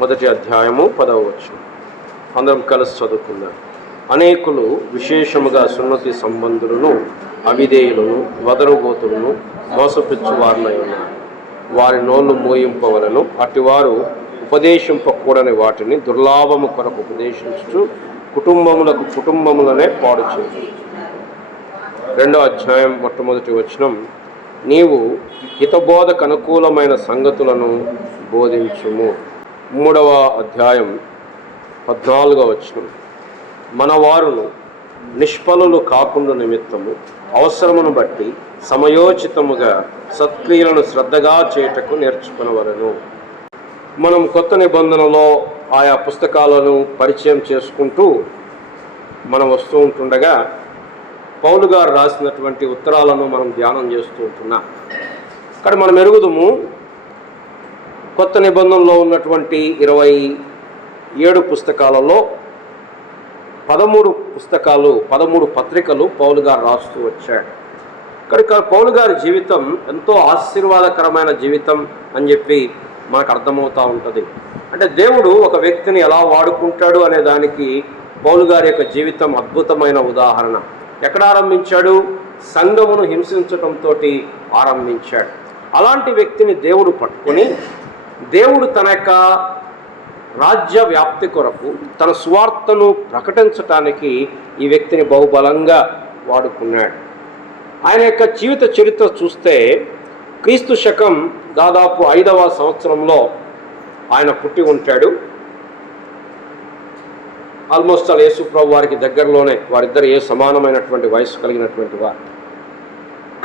మొదటి అధ్యాయము 10వ వచనం అందరం కలిసి చదువుకుందాం. అనేకులు విశేషముగా సున్నతి సంబంధులను, అవిధేయులను, వదరుగోతులను, మోసపుచ్చు వారినై ఉన్నారు. వారి నోళ్ళు మోయింపవలను, అటివారు ఉపదేశింపకూడని వాటిని దుర్లాభము కొరకు ఉపదేశించుచు కుటుంబములనే పాడు చేయును. 2వ అధ్యాయం మొట్టమొదటి వచనం, నీవు హితబోధకు అనుకూలమైన సంగతులను బోధించుము. 3వ అధ్యాయం 14వ వచనం, మనవారును నిష్ఫలులు కాకుండా నిమిత్తము అవసరమును బట్టి సమయోచితముగా సత్క్రియలను శ్రద్ధగా చేయుటకు నేర్చుకునవలెను. మనం కొత్త నిబంధనలో ఆయా పుస్తకాలను పరిచయం చేసుకుంటూ మనం వస్తూ ఉంటుండగా పౌలు గారు రాసినటువంటి ఉత్తరాలను మనం ధ్యానం చేస్తూ ఉంటున్నాం. ఇక్కడ మనం ఎరుగుదము కొత్త నిబంధనలో ఉన్నటువంటి 27 పుస్తకాలలో 13 పత్రికలు పౌలు గారు రాస్తూ వచ్చాడు. ఇక్కడ పౌలు గారి జీవితం ఎంతో ఆశీర్వాదకరమైన జీవితం అని చెప్పి మనకు అర్థమవుతూ ఉంటుంది. అంటే దేవుడు ఒక వ్యక్తిని ఎలా వాడుకుంటాడు అనే దానికి పౌలు గారి యొక్క జీవితం అద్భుతమైన ఉదాహరణ. ఎక్కడ ఆరంభించాడు? సంఘమును హింసించడంతో ఆరంభించాడు. అలాంటి వ్యక్తిని దేవుడు పట్టుకొని దేవుడు తన యొక్క రాజ్య వ్యాప్తి కొరకు తన సువార్తను ప్రకటించటానికి ఈ వ్యక్తిని బహుబలంగా వాడుకున్నాడు. ఆయన యొక్క జీవిత చరిత్ర చూస్తే క్రీస్తు శకం దాదాపు 5వ సంవత్సరంలో ఆయన పుట్టి ఉంటాడు. ఆల్మోస్ట్ యేసు ప్రభు వారికి దగ్గరలోనే, వారిద్దరు సమానమైనటువంటి వయసు కలిగినటువంటి వారు.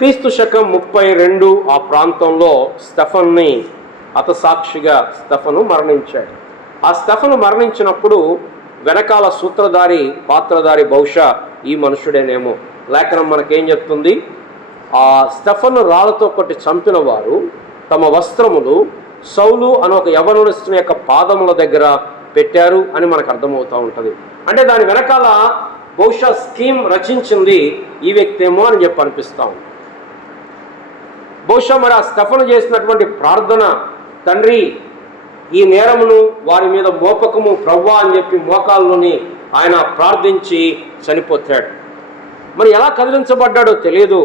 క్రీస్తు శకం 32 ఆ ప్రాంతంలో స్టెఫన్ని హతసాక్షిగా స్టెఫను మరణించాడు. ఆ స్టెఫను మరణించినప్పుడు వెనకాల పాత్రధారి బహుశా ఈ మనుషుడేనేమో. లేఖనం మనకేం చెప్తుంది? ఆ స్టెఫను రాళ్లతో కొట్టి చంపిన వారు తమ వస్త్రములు సౌలు అని ఒక యవనుడిస్తున్న యొక్క పాదముల దగ్గర పెట్టారు అని మనకు అర్థమవుతూ ఉంటుంది. అంటే దాని వెనకాల బహుశా స్కీమ్ రచించింది ఈ వ్యక్తి ఏమో అని చెప్పి అనిపిస్తూ ఉంది. బహుశా మరి ఆ స్టెఫను చేసినటువంటి ప్రార్థన, తండ్రి ఈ నేరమును వారి మీద మోపకము ప్రవ్వా అని చెప్పి మోకాల్లోని ఆయన ప్రార్థించి చనిపోతాడు. మరి ఎలా కదిలించబడ్డాడో తెలియదు.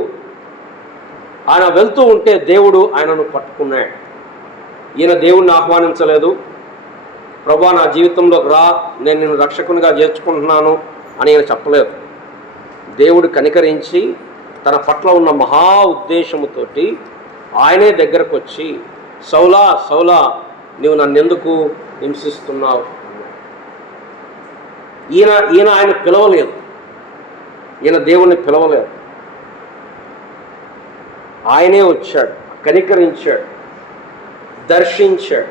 ఆయన వెళ్తూ ఉంటే దేవుడు ఆయనను పట్టుకున్నాడు. ఈయన దేవుణ్ణి ఆహ్వానించలేదు. ప్రభువా నా జీవితంలోకి రా, నేను నిన్ను రక్షకునిగా చేర్చుకుంటున్నాను అని ఆయన చెప్పలేదు. దేవుడు కనికరించి తన పట్ల ఉన్న మహా ఉద్దేశముతోటి ఆయనే దగ్గరకు వచ్చి, సౌలా సౌలా నీవు నన్ను ఎందుకు హింసిస్తున్నావు? ఈయన ఆయన పిలవలేదు, ఈయన దేవుణ్ణి పిలవలేదు. ఆయనే వచ్చాడు, కనికరించాడు, దర్శించాడు.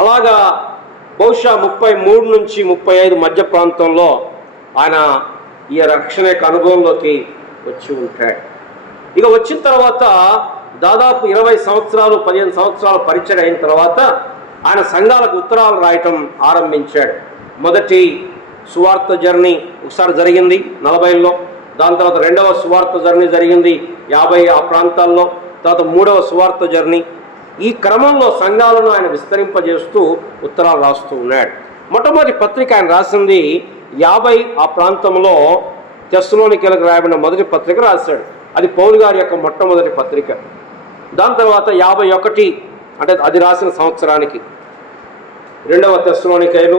అలాగా బహుశా 33 నుంచి 35 మధ్య ప్రాంతంలో ఆయన ఈ రక్షణ యొక్క అనుభవంలోకి వచ్చి ఉంటాడు. ఇక వచ్చిన తర్వాత దాదాపు 20 సంవత్సరాలు 15 సంవత్సరాలు పరిచయం అయిన తర్వాత ఆయన సంఘాలకు ఉత్తరాలు రాయటం ఆరంభించాడు. మొదటి సువార్త జర్నీ ఒకసారి జరిగింది 40లో. దాని తర్వాత 2వ సువార్త జర్నీ జరిగింది 50 ఆ ప్రాంతాల్లో. తర్వాత 3వ సువార్త జర్నీ. ఈ క్రమంలో సంఘాలను ఆయన విస్తరింపజేస్తూ ఉత్తరాలు రాస్తూ ఉన్నాడు. మొట్టమొదటి పత్రిక ఆయన రాసింది 50 ఆ ప్రాంతంలో తెస్సలోనికీయులకు రాయబడిన మొదటి పత్రిక రాశాడు. అది పౌలు గారి యొక్క మొట్టమొదటి పత్రిక. దాని తర్వాత 51 అంటే అది రాసిన సంవత్సరానికి 2వ తెస్సలోనికీయులు,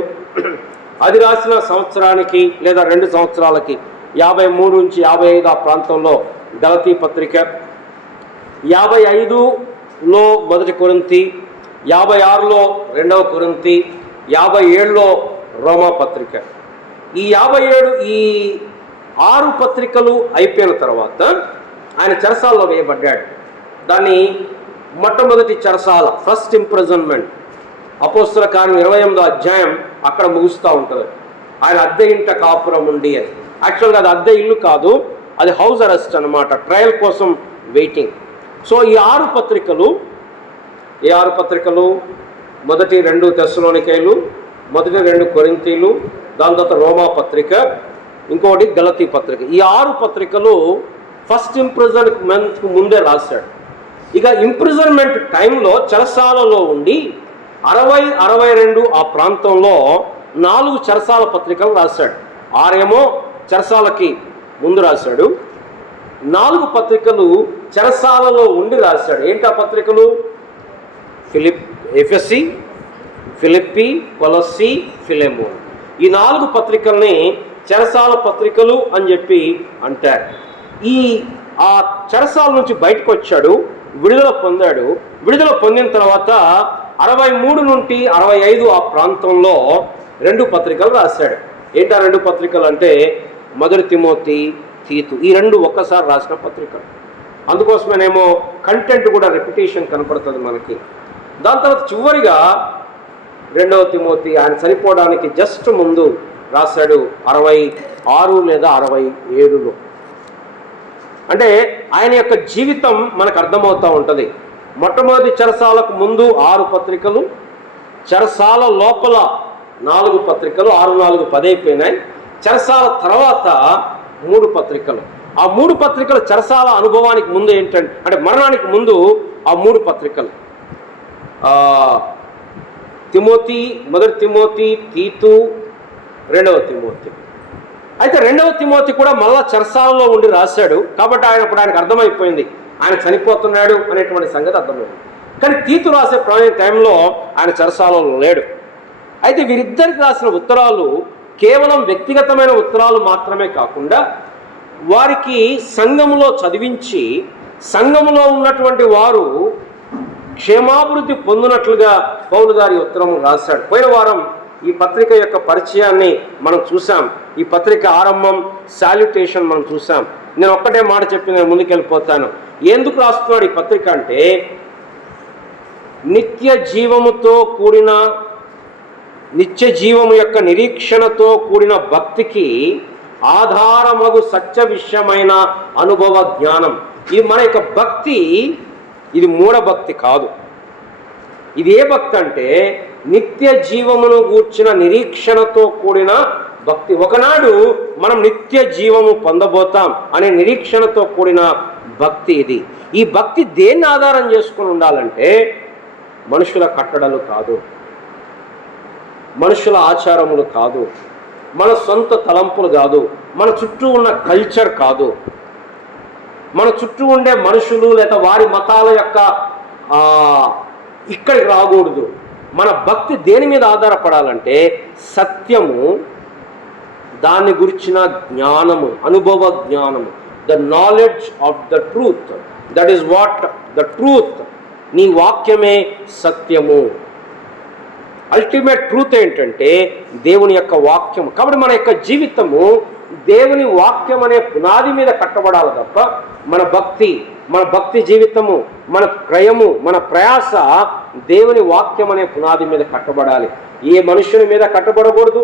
అది రాసిన సంవత్సరానికి లేదా 2 సంవత్సరాలకి 53 నుంచి 55 ఆ ప్రాంతంలో గలతీ పత్రిక, 55లో మొదటి కొరింథీ, 56లో 2వ కొరింథీ, 57లో రోమా పత్రిక. ఈ 6 పత్రికలు అయిపోయిన తర్వాత ఆయన చెరసాలలో వేయబడ్డాడు. దాన్ని మొట్టమొదటి చెరసాల, ఫస్ట్ ఇంప్రిజన్మెంట్, అపోస్తల కార్యం 28వ అధ్యాయం అక్కడ ముగుస్తూ ఉంటుంది. ఆయన అద్దె ఇంట కాపురం ఉండి అని. యాక్చువల్గా అది అద్దె ఇల్లు కాదు, అది హౌస్ అరెస్ట్ అనమాట, ట్రయల్ కోసం వెయిటింగ్. సో ఈ 6 పత్రికలు మొదటి 2 తెస్సలోనికీయులు, మొదటి 2 కొరింథీలు, దాని తర్వాత రోమా పత్రిక, ఇంకోటి గలతీ పత్రిక. ఈ 6 పత్రికలు ఫస్ట్ ఇంప్రిజన్మెంట్కు ముందే రాశాడు. ఇక ఇంప్రిజన్మెంట్ టైంలో చెరసాలలో ఉండి 60-62 ఆ ప్రాంతంలో 4 చెరసాల పత్రికలు రాశాడు. 6 ఏమో చెరసాలకి ముందు రాశాడు, 4 పత్రికలు చెరసాలలో ఉండి రాశాడు. ఏంటి ఆ పత్రికలు? ఎఫెసీ, ఫిలిప్పీ, కొలస్సీ, ఫిలెమోన్. ఈ 4 పత్రికల్ని చెరసాల పత్రికలు అని చెప్పి అంటారు. ఆ చెరసాల నుంచి బయటకు వచ్చాడు, విడుదల పొందాడు. విడుదల పొందిన తర్వాత 63 నుండి 65 ఆ ప్రాంతంలో 2 పత్రికలు రాశాడు. ఏంటి ఆ 2 పత్రికలు అంటే మొదటి తిమోతి, తీతు. ఈ 2 ఒక్కసారి రాసిన పత్రికలు. అందుకోసమేనేమో కంటెంట్ కూడా రిపిటేషన్ కనపడుతుంది మనకి. దాని తర్వాత చివరిగా 2వ తిమోతి ఆయన చనిపోవడానికి జస్ట్ ముందు రాశాడు, 66 లేదా 67లో. అంటే ఆయన యొక్క జీవితం మనకు అర్థమవుతూ ఉంటుంది. మొట్టమొదటి చెరసాలకు ముందు 6 పత్రికలు, చెరసాల లోపల 4 పత్రికలు, 6-4 10 అయిపోయినాయి. చెరసాల తర్వాత 3 పత్రికలు. ఆ 3 పత్రికలు చెరసాల అనుభవానికి ముందు ఏంటంటే, అంటే మరణానికి ముందు ఆ 3 పత్రికలు తిమోతి, మొదటి తిమోతి, తీతు, 2వ తిమోతి. అయితే 2వ తిమోతి కూడా మళ్ళా చెరసాలలో ఉండి రాశాడు. కాబట్టి ఆయనకు అర్థమైపోయింది ఆయన చనిపోతున్నాడు అనేటువంటి సంగతి అర్థమైంది. కానీ తీతు రాసే టైంలో ఆయన చెరసాలలో లేడు. అయితే వీరిద్దరికి రాసిన ఉత్తరాలు కేవలం వ్యక్తిగతమైన ఉత్తరాలు మాత్రమే కాకుండా వారికి సంఘములో చదివించి సంఘములో ఉన్నటువంటి వారు క్షేమాభివృద్ధి పొందినట్లుగా పౌలు గారి ఉత్తరం రాశాడు. పోయిన వారం ఈ పత్రిక యొక్క పరిచయాన్ని మనం చూసాం. ఈ పత్రిక ఆరంభం, సాల్యుటేషన్ మనం చూసాం. నేను ఒక్కటే మాట చెప్పి నేను ముందుకెళ్ళిపోతాను. ఎందుకు రాస్తున్నాడు ఈ పత్రిక అంటే, నిత్య జీవము యొక్క నిరీక్షణతో కూడిన భక్తికి ఆధారమగు సత్య విషయమైన అనుభవ జ్ఞానం. ఇది మన యొక్క భక్తి, ఇది మూఢ భక్తి కాదు. ఇది ఏ భక్తి అంటే నిత్య జీవమును గూర్చిన నిరీక్షణతో కూడిన భక్తి. ఒకనాడు మనం నిత్య జీవము పొందబోతాం అనే నిరీక్షణతో కూడిన భక్తి ఇది. ఈ భక్తి దేన్ని ఆధారం చేసుకుని ఉండాలంటే మనుషుల కట్టడలు కాదు, మనుషుల ఆచారములు కాదు, మన సొంత తలంపులు కాదు, మన చుట్టూ ఉన్న కల్చర్ కాదు, మన చుట్టూ ఉండే మనుషులు లేదా వారి మతాల యొక్క ఇక్కడికి రాకూడదు. మన భక్తి దేని మీద ఆధారపడాలంటే సత్యము, దాన్ని గురించిన జ్ఞానము, అనుభవ జ్ఞానము. The knowledge of the truth, that is what the truth. నీ వాక్యమే సత్యము. అల్టిమేట్ ట్రూత్ ఏంటంటే దేవుని యొక్క వాక్యము. కాబట్టి మన యొక్క జీవితము దేవుని వాక్యం అనే పునాది మీద కట్టబడాలి తప్ప మన భక్తి జీవితము, మన క్రయము, మన ప్రయాస దేవుని వాక్యం అనే పునాది మీద కట్టబడాలి. ఏ మనుషుని మీద కట్టబడకూడదు.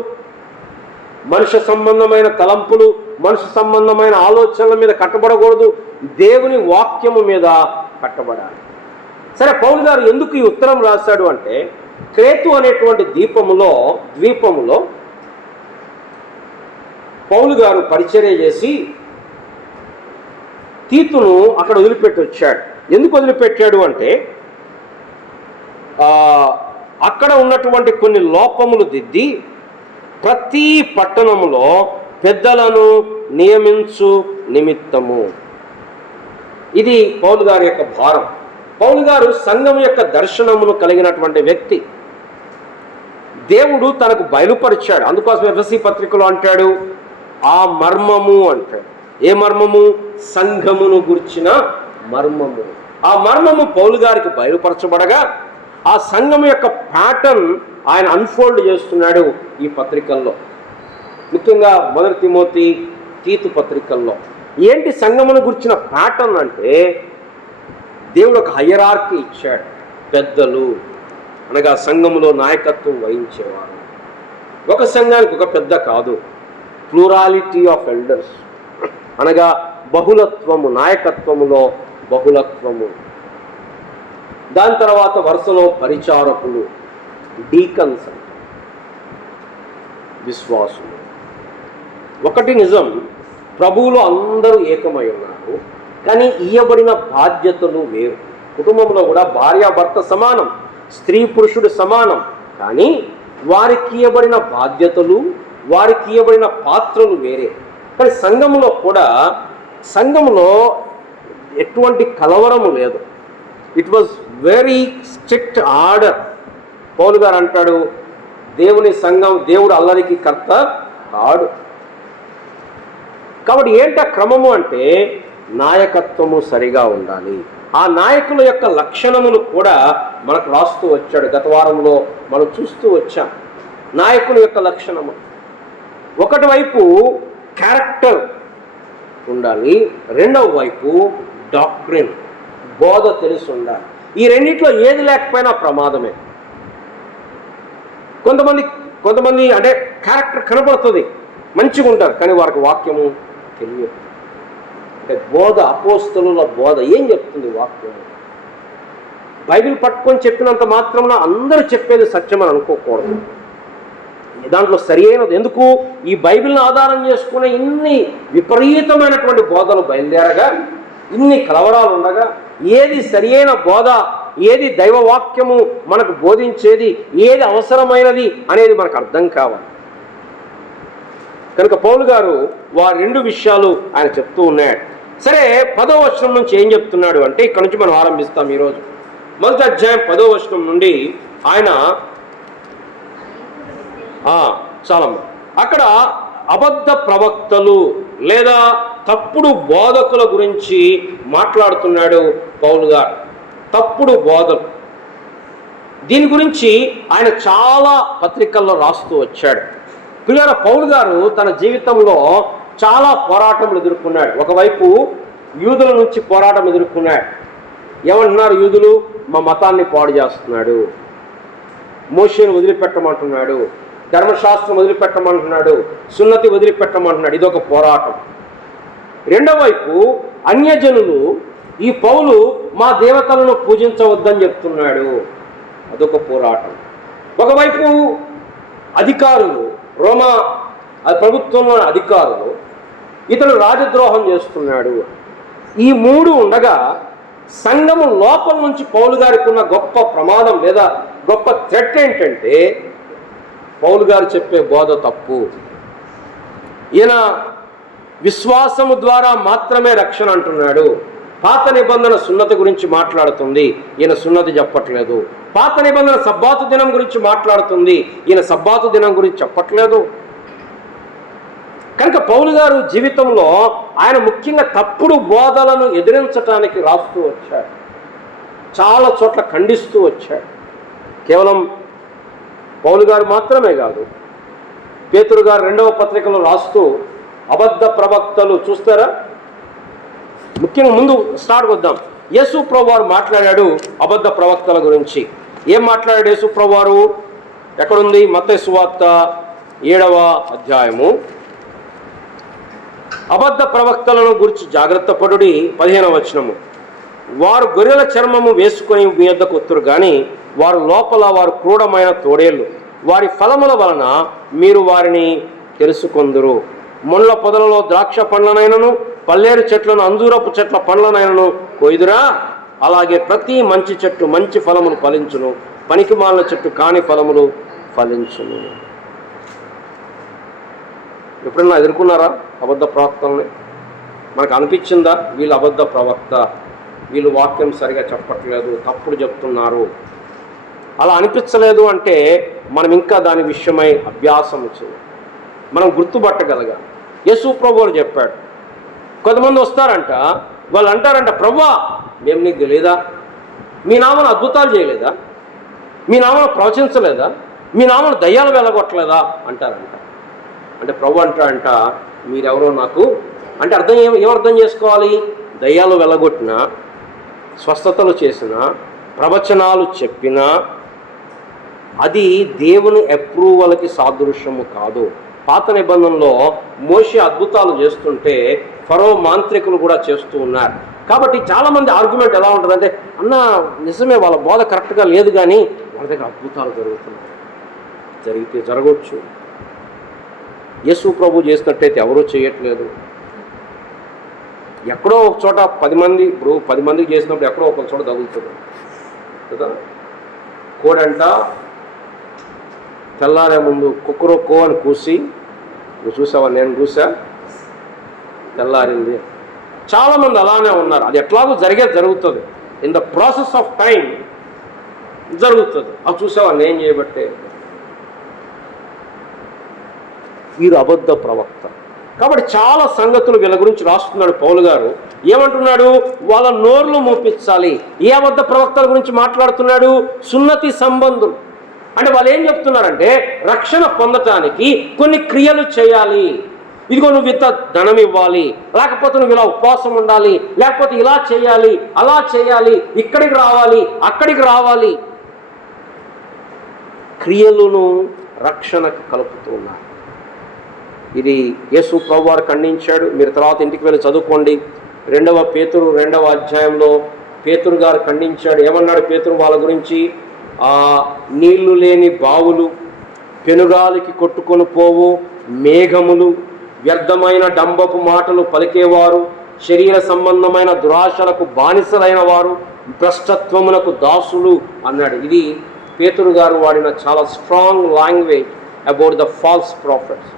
మనుష్య సంబంధమైన తలంపులు, మనుష్య సంబంధమైన ఆలోచనల మీద కట్టబడకూడదు. దేవుని వాక్యము మీద కట్టబడాలి. సరే, పౌలు గారు ఎందుకు ఈ ఉత్తరం రాశాడు అంటే, క్రేతు అనేటువంటి ద్వీపములో పౌలు గారు పరిచర్య చేసి తీతును అక్కడ వదిలిపెట్టి వచ్చాడు. ఎందుకు వదిలిపెట్టాడు అంటే అక్కడ ఉన్నటువంటి కొన్ని లోపములు దిద్ది ప్రతి పట్టణములో పెద్దలను నియమించు నిమిత్తము. ఇది పౌలు గారి యొక్క భారం. పౌలు గారు సంఘం యొక్క దర్శనమును కలిగినటువంటి వ్యక్తి. దేవుడు తనకు బయలుపరిచాడు. అందుకోసం ఎఫెసీ పత్రికలో అంటాడు ఆ మర్మము అంటాడు. ఏ మర్మము? సంఘమును గుర్చిన మర్మము. ఆ మర్మము పౌలు గారికి బయలుపరచబడగా ఆ సంఘం యొక్క ప్యాటర్న్ ఆయన అన్ఫోల్డ్ చేస్తున్నాడు ఈ పత్రికల్లో, ముఖ్యంగా మొదటి తిమోతి, తీతు పత్రికల్లో. ఏంటి సంఘమును గుర్చిన ప్యాటర్న్ అంటే, దేవుడు ఒక హైరార్కీ ఇచ్చాడు. పెద్దలు అనగా సంఘములో నాయకత్వం వహించేవారు. ఒక సంఘానికి ఒక పెద్ద కాదు, ప్లూరాలిటీ ఆఫ్ ఎల్డర్స్ అనగా బహుళత్వము, నాయకత్వములో బహుళత్వము. దాని తర్వాత వరుసలో పరిచారకులు, డీకన్స్, విశ్వాసులు. ఒకటి నిజం, ప్రభువులో అందరూ ఏకమై ఉన్నారు, కానీ ఇయ్యబడిన బాధ్యతలు వేరు. కుటుంబంలో కూడా భార్యాభర్త సమానం, స్త్రీ పురుషుడు సమానం, కానీ వారికి ఇవ్వబడిన బాధ్యతలు, వారికి ఇవ్వబడిన పాత్రలు వేరే. కానీ సంఘములో ఎటువంటి కలవరము లేదు. It was very strict order. పౌలు గారు అంటాడు, దేవుని సంఘం, దేవుడు అల్లరికి కర్త కాడు. కాబట్టి ఏంట క్రమము అంటే నాయకత్వము సరిగా ఉండాలి. ఆ నాయకుల యొక్క లక్షణములు కూడా మనకు రాస్తూ వచ్చాడు. గత వారంలో మనం చూస్తూ వచ్చాం నాయకుల యొక్క లక్షణము. ఒకటి వైపు క్యారెక్టర్ ఉండాలి, రెండవ వైపు డాక్ట్రిన్, బోధ తెలిసి ఉండాలి. ఈ రెండిట్లో ఏది లేకపోయినా ప్రమాదమే. కొంతమంది అంటే క్యారెక్టర్ కనబడుతుంది, మంచిగా ఉంటారు, కానీ వారికి వాక్యము తెలియదు. అంటే బోధ, అపోస్తలుల బోధ ఏం చెప్తుంది వాక్యము? బైబిల్ పట్టుకొని చెప్పినంత మాత్రమున అందరూ చెప్పేది సత్యం అని అనుకోకూడదు. దాంట్లో సరి అయినది ఎందుకు? ఈ బైబిల్ని ఆధారం చేసుకునే ఇన్ని విపరీతమైనటువంటి బోధలు బయలుదేరగా, ఇన్ని కలవరాలు ఉండగా, ఏది సరి అయిన బోధ, ఏది దైవవాక్యము మనకు బోధించేది, ఏది అవసరమైనది అనేది మనకు అర్థం కావాలి. కనుక పౌలు గారు రెండు విషయాలు ఆయన చెప్తూ ఉన్నాడు. సరే, 10వ వచనం నుంచి ఏం చెప్తున్నాడు అంటే, ఇక్కడ నుంచి మనం ఆరంభిస్తాం ఈరోజు. 1వ అధ్యాయం 10వ వచనం నుండి ఆయన చాలమ్మ అక్కడ అబద్ధ ప్రవక్తలు లేదా తప్పుడు బోధకుల గురించి మాట్లాడుతున్నాడు పౌలు గారు. తప్పుడు బోధలు, దీని గురించి ఆయన చాలా పత్రికల్లో రాస్తూ వచ్చాడు. పిల్లల పౌలు గారు తన జీవితంలో చాలా పోరాటములు ఎదుర్కొన్నాడు. ఒకవైపు యూదుల నుంచి పోరాటం ఎదుర్కొన్నాడు. ఏమంటున్నారు యూదులు? మా మతాన్ని పాడు చేస్తున్నాడు, మోషేను వదిలిపెట్టమంటున్నాడు, ధర్మశాస్త్రం వదిలిపెట్టమంటున్నాడు, సున్నతి వదిలిపెట్టమంటున్నాడు. ఇదొక పోరాటం. రెండవ వైపు అన్యజనులు ఈ పౌలు మా దేవతలను పూజించవద్దని చెప్తున్నాడు, అదొక పోరాటం. ఒకవైపు అధికారులు, రోమా ప్రభుత్వంలో అధికారులు ఇతను రాజద్రోహం చేస్తున్నాడు. ఈ మూడు ఉండగా సంఘము లోపల నుంచి పౌలు గారికి ఉన్న గొప్ప ప్రమాదం లేదా గొప్ప థ్రెట్ ఏంటంటే, పౌలు గారు చెప్పే బోధ తప్పు. ఈయన విశ్వాసము ద్వారా మాత్రమే రక్షణ అంటున్నాడు. పాత నిబంధన సున్నతి గురించి మాట్లాడుతుంది, ఈయన సున్నతి చెప్పట్లేదు. పాత నిబంధన సబ్బాతు దినం గురించి మాట్లాడుతుంది, ఈయన సబ్బాతు దినం గురించి చెప్పట్లేదు. కనుక పౌలు గారు జీవితంలో ఆయన ముఖ్యంగా తప్పుడు బోధలను ఎదిరించడానికి రాస్తూ వచ్చాడు. చాలా చోట్ల ఖండిస్తూ వచ్చాడు. కేవలం పౌలు గారు మాత్రమే కాదు, పేతురు గారు 2వ పత్రికలో రాస్తూ అబద్ధ ప్రవక్తలు చూస్తారా. ముఖ్యంగా ముందు స్టార్ట్ వద్దాం. యేసు ప్రభు వారు మాట్లాడాడు అబద్ధ ప్రవక్తల గురించి. ఏం మాట్లాడాడు యేసు ప్రభు వారు? ఎక్కడుంది? మత్తయి సువార్త 7వ అధ్యాయము. అబద్ధ ప్రవక్తలను గురించి జాగ్రత్త పడుడి. 15వ వచనము. వారు గొర్రెల చర్మము వేసుకొని మీ యొద్దకు వత్తురు కానీ వారు లోపల వారు క్రూరమైన తోడేళ్ళు. వారి ఫలముల వలన మీరు వారిని తెలుసుకొందురు. ముళ్ళ పొదలలో ద్రాక్ష పండ్లనైనను పల్లేరు చెట్లను అంజూరపు చెట్ల పండ్లనైనను కొయ్దురా. అలాగే ప్రతి మంచి చెట్టు మంచి ఫలములు ఫలించును, పనికిమాలిన చెట్టు కాని ఫలములు ఫలించును. ఎప్పుడన్నా ఎదుర్కొన్నారా అబద్ధ ప్రవక్తల్ని? మనకు అనిపించిందా వీళ్ళు అబద్ధ ప్రవక్త, వీళ్ళు వాక్యం సరిగా చెప్పట్లేదు, తప్పుడు చెప్తున్నారు? అలా అనిపించలేదు అంటే మనం ఇంకా దాని విషయమై అభ్యాసం చేయాలి, మనం గుర్తుపట్టగలగాలి. యేసు ప్రభువు చెప్పాడు, కొంతమంది వస్తారంట, వాళ్ళు అంటారంట, ప్రభువా మేము నీకు తెలియదా? మీ నామను అద్భుతాలు చేయలేదా? మీ నామను ప్రవచించలేదా? మీ నామను దయ్యాలు వెళ్ళగొట్టలేదా అంటారంట. అంటే ప్రభు అంటాడంట, మీరెవరో నాకు అంటే ఏమర్థం చేసుకోవాలి? దయ్యాలు వెళ్ళగొట్టినా, స్వస్థతలు చేసినా, ప్రవచనాలు చెప్పినా అది దేవుని అప్రూవల్కి సాదృశ్యము కాదు. పాత నిబంధనలో మోషే అద్భుతాలు చేస్తుంటే ఫరో మాంత్రికులు కూడా చేస్తూ ఉన్నారు. కాబట్టి చాలామంది ఆర్గ్యుమెంట్ ఎలా ఉంటుందంటే, అన్న నిజమే వాళ్ళ బోధ కరెక్ట్గా లేదు, కానీ వాళ్ళ దగ్గర అద్భుతాలు జరుగుతున్నాయి. జరిగితే జరగవచ్చు. యేసు ప్రభు చేసినట్టయితే ఎవరూ చేయట్లేదు. ఎక్కడో ఒక చోట 10 మంది, ఇప్పుడు 10 మందికి చేసినప్పుడు ఎక్కడో ఒక చోట తగులుతుంది కదా. కోడంట తెల్లారే ముందు కుక్కరొక్కో అని కూసి, నువ్వు చూసావా? నేను చూసా, తెల్లారింది. చాలామంది అలానే ఉన్నారు. అది ఎట్లాగో జరుగుతుంది, in the process of time జరుగుతుంది. అది చూసావా? నేను చేయబట్టే. వీరు అబద్ధ ప్రవక్త. కాబట్టి చాలా సంగతులు వీళ్ళ గురించి రాస్తున్నాడు పౌలు గారు. ఏమంటున్నాడు? వాళ్ళ నోర్లు మోపించాలి. ఏ అబద్ధ ప్రవక్తల గురించి మాట్లాడుతున్నాడు? సున్నతి సంబంధులు. అంటే వాళ్ళు ఏం చెప్తున్నారంటే, రక్షణ పొందటానికి కొన్ని క్రియలు చేయాలి. ఇదిగో నువ్వు ఇంత ధనం ఇవ్వాలి, లేకపోతే నువ్వు ఇలా ఉపవాసం ఉండాలి, లేకపోతే ఇలా చేయాలి, అలా చేయాలి, ఇక్కడికి రావాలి, అక్కడికి రావాలి. క్రియలను రక్షణకు కలుపుతూ ఉన్నారు. ఇది యేసు ప్రభువారు ఖండించాడు. మీరు తర్వాత ఇంటికి వెళ్ళి చదువుకోండి. 2 పేతురు 2వ అధ్యాయంలో పేతురు గారు ఖండించాడు. ఏమన్నాడు పేతురు వాళ్ళ గురించి? నీళ్లు లేని బావులు, పెనుగాలికి కొట్టుకొని పోవు మేఘములు, వ్యర్థమైన డంబపు మాటలు పలికేవారు, శరీర సంబంధమైన దురాశలకు బానిసలైన వారు, భ్రష్టత్వమునకు దాసులు అన్నాడు. ఇది పేతురు గారు వాడిన చాలా strong language about the false profits.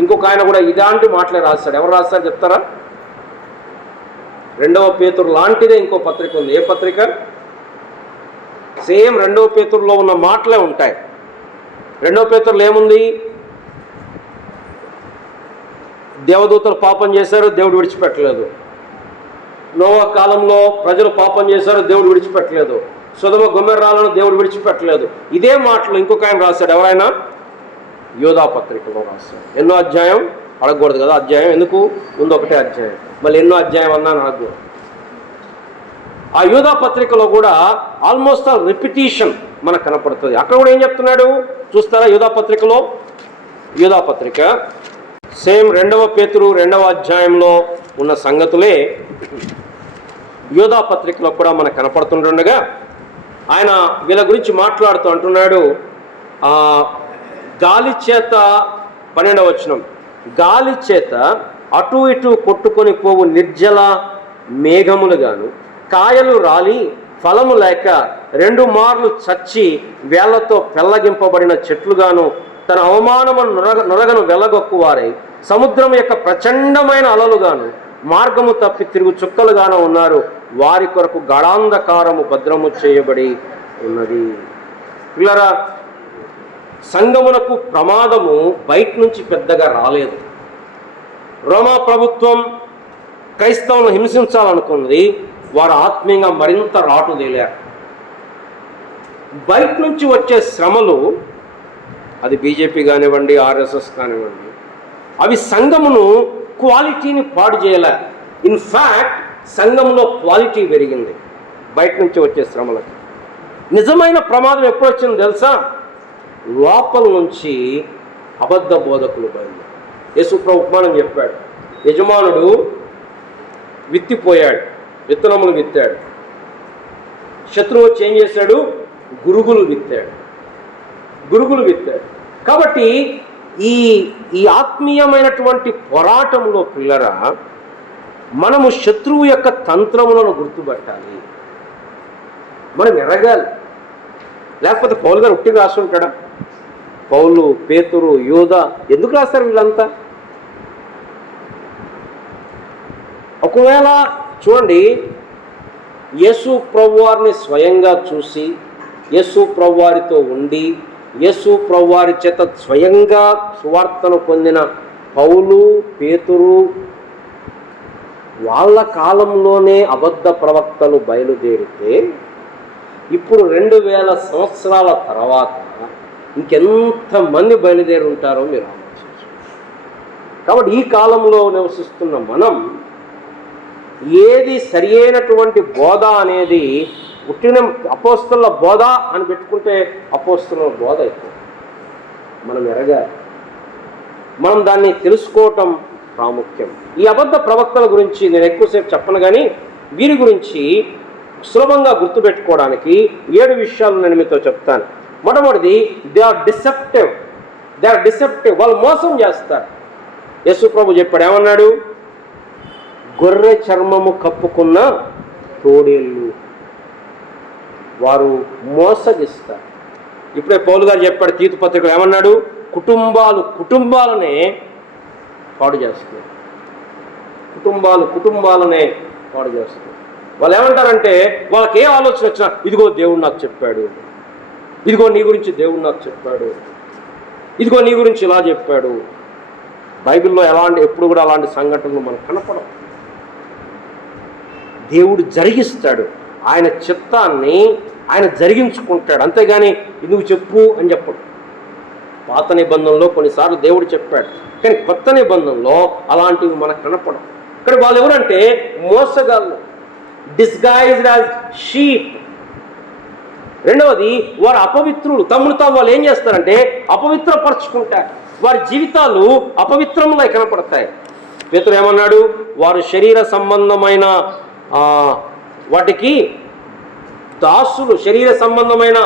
ఇంకొక ఆయన కూడా ఇలాంటి మాటలే రాస్తాడు. ఎవరు రాస్తారు చెప్తారా? 2వ పేతురు లాంటిదే ఇంకో పత్రిక ఉంది. ఏ పత్రిక? సేమ్ 2వ పేతురులో ఉన్న మాటలే ఉంటాయి. 2వ పేతురులో ఏముంది? దేవదూతలు పాపం చేశారు, దేవుడు విడిచిపెట్టలేదు. నోవా కాలంలో ప్రజలు పాపం చేశారు, దేవుడు విడిచిపెట్టలేదు. సొదొమ గొమొర్రాలను దేవుడు విడిచిపెట్టలేదు. ఇదే మాటలు ఇంకొక ఆయన రాశాడు. ఎవరైనా? యోధా పత్రికలో రాశాడు. ఎన్నో అధ్యాయం అడగకూడదు కదా, అధ్యాయం ఎందుకు? ముందు ఒకటే అధ్యాయం, మళ్ళీ ఎన్నో అధ్యాయం అన్నాను అడగకూడదు. ఆ యోధా పత్రికలో కూడా ఆల్మోస్ట్ ఆల్ రిపిటీషన్ మనకు కనపడుతుంది. అక్కడ కూడా ఏం చెప్తున్నాడు చూస్తారా? యోధా పత్రికలో, యోధా పత్రిక సేమ్ 2వ పేతురు 2వ అధ్యాయంలో ఉన్న సంగతులే యోధా పత్రికలో కూడా మనకు కనపడుతుండగా ఆయన వీళ్ళ గురించి మాట్లాడుతూ అంటున్నాడు, గాలి చేత 12వ వచనం, గాలి చేత అటు ఇటు కొట్టుకొని పోవు నిర్జల మేఘములుగాను, కాయలు రాలి ఫలము లేక 2 మార్లు చచ్చి వేళ్లతో పెళ్లగింపబడిన చెట్లుగాను, తన అవమానమును నొరగను వెళ్ళగొక్కువారై సముద్రం యొక్క ప్రచండమైన అలలుగాను, మార్గము తప్పి తిరుగు చుక్కలుగాను ఉన్నారు. వారి కొరకు గాఢాంధకారము భద్రము చేయబడి ఉన్నది. పిల్లరా, సంఘమునకు ప్రమాదము బయట నుంచి పెద్దగా రాలేదు. రోమా ప్రభుత్వం క్రైస్తవులను హింసించాలనుకున్నది. వారు ఆత్మీయంగా మరింత రాటుదేలారు. బయట నుంచి వచ్చే శ్రమలు, అది బీజేపీ కానివ్వండి, ఆర్ఎస్ఎస్ కానివ్వండి, అవి సంఘమును క్వాలిటీని పాడు చేయలే. ఇన్ఫ్యాక్ట్ సంఘంలో క్వాలిటీ పెరిగింది బయట నుంచి వచ్చే శ్రమలకు. నిజమైన ప్రమాదం ఎప్పుడు వచ్చిందో తెలుసా? లోపల నుంచి అబద్ధ బోధకులు బయలు. యేసు ప్రభు ఉపమానం చెప్పాడు. యజమానుడు విత్తిపోయాడు, విత్తనములు విత్తాడు. శత్రువు వచ్చి ఏం చేశాడు? గురుగులు విత్తాడు. కాబట్టి ఈ ఆత్మీయమైనటువంటి పోరాటంలో పిల్లరా, మనము శత్రువు యొక్క తంత్రములను గుర్తుపట్టాలి, మనం ఎరగాలి. లేకపోతే పౌలు గారు ఉట్టిగా రాస్తుంటాడా? పౌలు, పేతురు, యోధా ఎందుకు రాస్తారు వీళ్ళంతా? ఒకవేళ చూడండి, యేసు ప్రభువారిని స్వయంగా చూసి, యేసు ప్రభువారితో ఉండి, యేసు ప్రభువారి చేత స్వయంగా సువార్తను పొందిన పౌలు, పేతురు, వాళ్ళ కాలంలోనే అబద్ధ ప్రవక్తలు బయలుదేరితే ఇప్పుడు 2000 సంవత్సరాల తర్వాత ఇంకెంతమంది బయలుదేరి ఉంటారో మీరు ఆలోచించండి. కాబట్టి ఈ కాలంలో నివసిస్తున్న మనం ఏది సరి అయినటువంటి బోధ అనేది, పుట్టిన అపోస్తలుల బోధ అని పెట్టుకుంటే అపోస్తలుల బోధ అయిపోతుంది. మనం ఎరగాలి, మనం దాన్ని తెలుసుకోవటం ప్రాముఖ్యం. ఈ అబద్ధ ప్రవక్తల గురించి నేను ఎక్కువసేపు చెప్పను, కానీ వీరి గురించి సులభంగా గుర్తుపెట్టుకోవడానికి 7 విషయాలు నేను మీతో చెప్తాను. మొట్టమొదటిది, దే ఆర్ డిసెప్టివ్. వాళ్ళు మోసం చేస్తారు. యేసు ప్రభు చెప్పాడు, ఏమన్నాడు? గొర్రె చర్మము కప్పుకున్న తోడేళ్ళు. వారు మోసగిస్తారు. ఇప్పుడే పౌలు గారు చెప్పాడు తీతు పత్రికలో ఏమన్నాడు, కుటుంబాలనే పాడు చేస్తుంది. కుటుంబాలనే పాడు చేస్తుంది. వాళ్ళు ఏమంటారంటే వాళ్ళకి ఏ ఆలోచన వచ్చినా ఇదిగో దేవుడు నాకు చెప్పాడు, ఇదిగో నీ గురించి దేవుడు నాకు చెప్పాడు, ఇదిగో నీ గురించి ఇలా చెప్పాడు. బైబిల్లో ఎప్పుడు కూడా అలాంటి సంఘటనలు మనకు కనపడవు. దేవుడు జరిగిస్తాడు, ఆయన చిత్తాన్ని ఆయన జరిగించుకుంటాడు, అంతేగాని నువ్వు చెప్పు అని చెప్పడు. పాత నిబంధనలో కొన్నిసార్లు దేవుడు చెప్పాడు, కానీ కొత్త నిబంధనలో అలాంటివి మనకు కనపడవు. కానీ వాళ్ళు ఎవరంటే మోసగాళ్ళు, డిస్గైజ్డ్ యాజ్ షీప్. రెండవది వారు అపవిత్రులు. తమ్ముడు తాము వాళ్ళు ఏం చేస్తారంటే అపవిత్రపరచుకుంటారు. వారి జీవితాలు అపవిత్రములై కనపడతాయి. పేతురు ఏమన్నాడు, వారు శరీర సంబంధమైన వాటికి దాసులు, శరీర సంబంధమైన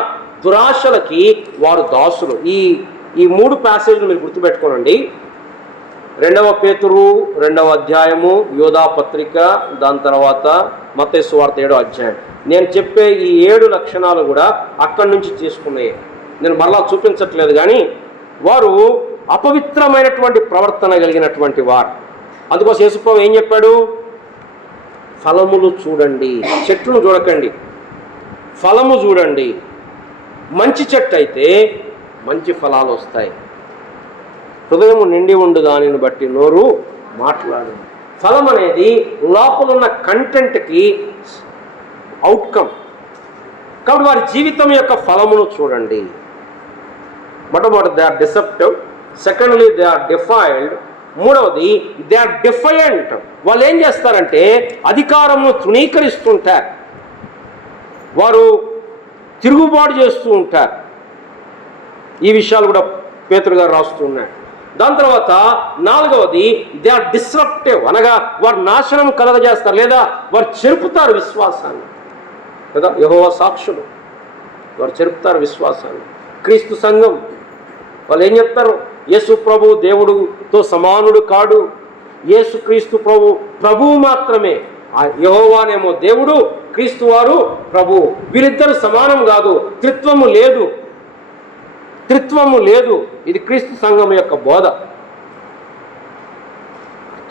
దురాశలకి వారు దాసులు. ఈ 3 ప్యాసేజ్లు మీరు గుర్తుపెట్టుకోనండి. 2 పేతురు 2వ అధ్యాయము, యోధా పత్రిక, దాని తర్వాత మత్తయి సువార్త 7వ అధ్యాయం. నేను చెప్పే ఈ 7 లక్షణాలు కూడా అక్కడి నుంచి తీసుకున్నాయి. నేను మరలా చూపించట్లేదు, కానీ వారు అపవిత్రమైనటువంటి ప్రవర్తన కలిగినటువంటి వారు. అందుకోసం యేసుప్రభువు ఏం చెప్పాడు, ఫలములు చూడండి, చెట్టును చూడకండి, ఫలము చూడండి. మంచి చెట్టు అయితే మంచి ఫలాలు వస్తాయి. హృదయం నిండి ఉండు దానిని బట్టి నోరు మాట్లాడు. ఫలం అనేది లోపలున్న కంటెంట్కి అవుట్కమ్. కాబట్టి వారి జీవితం యొక్క ఫలమును చూడండి. మొట్టమొదటి they are deceptive, secondly they are defiled, మూడవది దే ఆర్ డిఫయంట్. వాళ్ళు ఏం చేస్తారంటే అధికారమును తృణీకరిస్తుంటారు, వారు తిరుగుబాటు చేస్తూ ఉంటారు. ఈ విషయాలు కూడా పేతురు గారు రాస్తూ ఉన్నారు. దాని తర్వాత 4వది దే ఆర్ డిస్రప్టివ్, అనగా వారు నాశనం కలగజేస్తారు లేదా వారు చెరుపుతారు విశ్వాసాన్ని. కదా యెహోవా సాక్షులు, వారు చెరుపుతారు విశ్వాసాన్ని. క్రీస్తు సంఘం వాళ్ళు ఏం చెప్తారు, యేసు ప్రభు దేవుడితో సమానుడు కాడు, యేసు క్రీస్తు ప్రభువు మాత్రమే. యెహోవానేమో దేవుడు, క్రీస్తు వారు ప్రభు. వీరిద్దరు సమానం కాదు, త్రిత్వము లేదు. ఇది క్రీస్తు సంఘం యొక్క బోధ.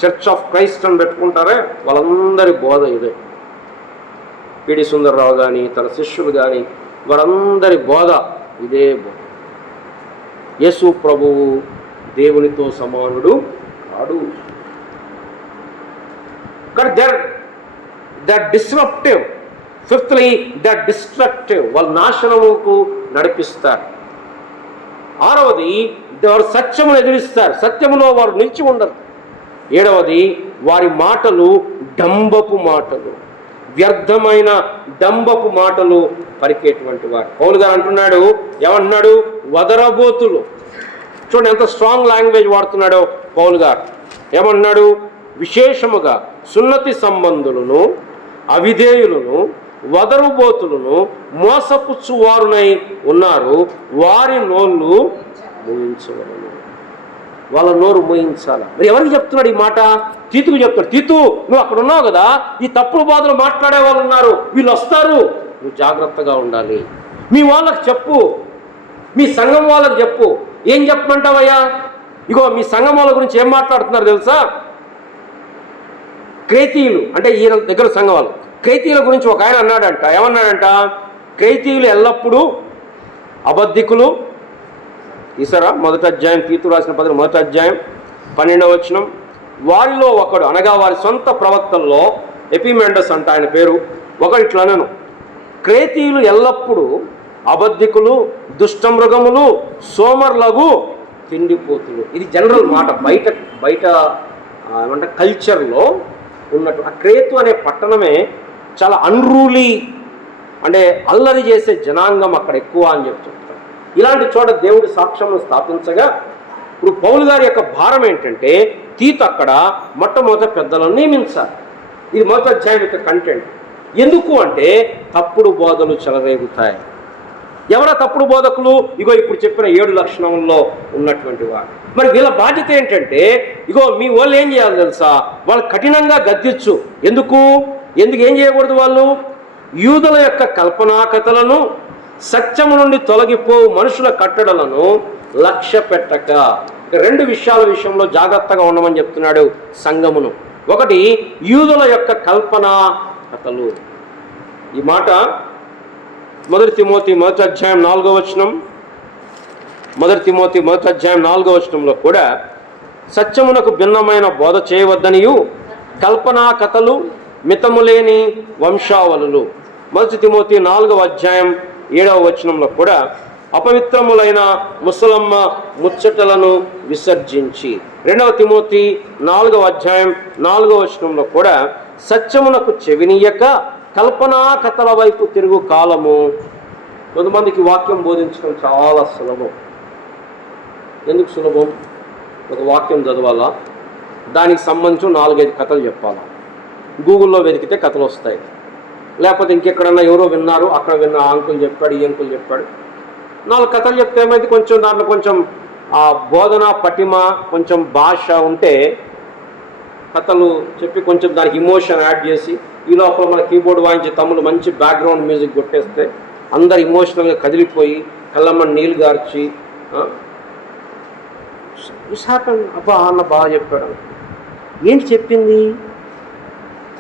చర్చ్ ఆఫ్ క్రైస్ట్ అని పెట్టుకుంటారే, వాళ్ళందరి బోధ ఇదే. పిడి సుందరరావు కానీ తన శిష్యులు కానీ వారందరి బోధ ఇదే బోధ. యేసు ప్రభువు దేవునితో సమానుడు కాడు. కానీ that disruptive. Fifthly that destructive, వాళ్ళు నాశనముకు నడిపిస్తారు. 6వది వారు సత్యమును ఎదిరిస్తారు, సత్యములో వారు నిలిచి ఉండరు. 7వది వారి మాటలు డంబపు మాటలు, వ్యర్థమైన డంబపు మాటలు పలికేటువంటి వారు. పౌలు గారు అంటున్నాడు, ఏమంటున్నాడు, వదరబోతులు. చూడండి ఎంత స్ట్రాంగ్ లాంగ్వేజ్ వాడుతున్నాడో పౌలు గారు. ఏమంటున్నాడు, విశేషముగా సున్నతి సంబంధులను, అవిధేయులను, వదరుబోతులను, మోసపుచ్చువారునై ఉన్నారు, వారి నోళ్ళు మూయించవలను. వాళ్ళ నోరు మూయించాలి. మరి ఎవరికి చెప్తున్నాడు ఈ మాట? తీతుకు చెప్తాడు. తీతు, నువ్వు అక్కడ ఉన్నావు కదా, ఈ తప్పుడు బాధలు మాట్లాడే వాళ్ళు ఉన్నారు, వీళ్ళు వస్తారు, నువ్వు జాగ్రత్తగా ఉండాలి. మీ వాళ్ళకి చెప్పు, మీ సంఘం వాళ్ళకి చెప్పు. ఏం చెప్పమంటావయ్యా? ఇగో మీ సంఘం వాళ్ళ గురించి ఏం మాట్లాడుతున్నారు తెలుసా? క్రేతీయులు అంటే ఈయన దగ్గర సంఘం వాళ్ళు, క్రేతీయుల గురించి ఒక ఆయన అన్నాడంట. ఏమన్నాడంట, క్రేతీయులు ఎల్లప్పుడూ అబద్ధికులు. ఈసారా 1వ అధ్యాయం, తీతు రాసిన పత్రిక 1వ అధ్యాయం 12వ వచనం. వారిలో ఒకడు, అనగా వారి సొంత ప్రవక్తల్లో ఎపిమెండస్ అంట ఆయన పేరు, ఒకడు ఇట్లనను, క్రేతీయులు ఎల్లప్పుడూ అబద్ధికులు, దుష్టమృగములు, సోమర్లగు తిండిపోతులు. ఇది జనరల్ మాట, బయట ఏమంటే కల్చర్లో ఉన్నట్టు. ఆ క్రేతు అనే పట్టణమే చాలా అన్రూలీ, అంటే అల్లరి చేసే జనాంగం అక్కడ ఎక్కువ అని చెప్తుంటారు. ఇలాంటి చోట దేవుడి సాక్ష్యం స్థాపించగా ఇప్పుడు పౌలు గారి యొక్క భారం ఏంటంటే తీతు అక్కడ మొట్టమొదటి పెద్దలను నియమించాలి. ఇది 1వ అధ్యాయం యొక్క కంటెంట్. ఎందుకు అంటే తప్పుడు బోధలు చెలరేగుతాయి. ఎవరా తప్పుడు బోధకులు? ఇగో ఇప్పుడు చెప్పిన 7 లక్షణంలో ఉన్నటువంటి వారు. మరి వీళ్ళ బాధ్యత ఏంటంటే, ఇగో మీ వాళ్ళు ఏం చేయాలి తెలుసా, వాళ్ళు కఠినంగా గద్దించు. ఎందుకు ఏం చేయకూడదు? వాళ్ళు యూదుల యొక్క కల్పనా కథలను, సత్యము నుండి తొలగిపోవు మనుషుల కట్టడలను లక్ష్య పెట్టక. రెండు విషయాల విషయంలో జాగ్రత్తగా ఉండమని చెప్తున్నాడు సంఘమును. ఒకటి, యూదుల యొక్క కల్పన కథలు. ఈ మాట 1 తిమోతి 1వ అధ్యాయం 4వ వచనం, 1 తిమోతి 1వ అధ్యాయం 4వ వచనంలో కూడా సత్యమునకు భిన్నమైన బోధ చేయవద్దనియు కల్పనా కథలు మితములేని వంశావళులు. 1 తిమోతి 4వ అధ్యాయం 7వ వచనంలో కూడా అపవిత్రములైన ముసలమ్మ ముచ్చటలను విసర్జించి. 2 తిమోతి 4వ అధ్యాయం 4వ వచనంలో కూడా సత్యమునకు చెవినీయక కల్పనా కథల వైపు తిరుగు కాలము. కొంతమందికి వాక్యం బోధించడం చాలా సులభం. ఎందుకు సులభం? ఒక వాక్యం చదవాలా, దానికి సంబంధించిన 4-5 కథలు చెప్పాలా, గూగుల్లో వెతికితే కథలు వస్తాయి. లేకపోతే ఇంకెక్కడన్నా ఎవరో విన్నారు, అక్కడ విన్న అంకుల్ చెప్పాడు, ఈ అంకుల్ చెప్పాడు, 4 కథలు చెప్తే ఏమైతే కొంచెం దాంట్లో కొంచెం ఆ బోధన పటిమ కొంచెం భాష ఉంటే కథలు చెప్పి కొంచెం దానికి ఇమోషన్ యాడ్ చేసి ఈ లోపల మన కీబోర్డ్ వాయించి తమ్ముడు మంచి బ్యాక్గ్రౌండ్ మ్యూజిక్ కొట్టేస్తే అందరు ఇమోషనల్గా కదిలిపోయి కళ్ళమ్మని నీళ్ళు గార్చి అబ్బా అన్న బాగా చెప్పాడు. ఏంటి చెప్పింది?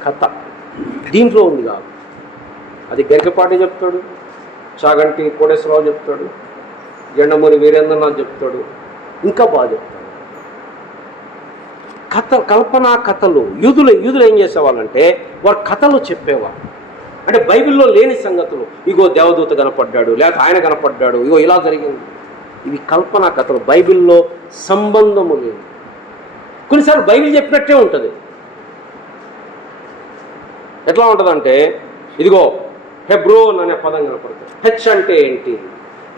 కథ దీంట్లో ఉంది కాదు. అది గరికపాటి చెప్తాడు, చాగంటి కోటేశ్వరరావు చెప్తాడు, జెండమూరి వీరేంద్రనాథ్ చెప్తాడు, ఇంకా బాగా చెప్తాడు. కల్పనా కథలు. యూదులు ఏం చేసేవాళ్ళంటే వారు కథలు చెప్పేవారు. అంటే బైబిల్లో లేని సంగతులు, ఇగో దేవదూత కనపడ్డాడు, లేకపోతే ఆయన కనపడ్డాడు, ఇగో ఇలా జరిగింది. ఇవి కల్పనా కథలు, బైబిల్లో సంబంధము లేదు. కొన్నిసార్లు బైబిల్ చెప్పినట్టే ఉంటుంది. ఎట్లా ఉంటుందంటే, ఇదిగో హెబ్రోన్ అనే పదం కనపడుతుంది. హెచ్ అంటే ఏంటి,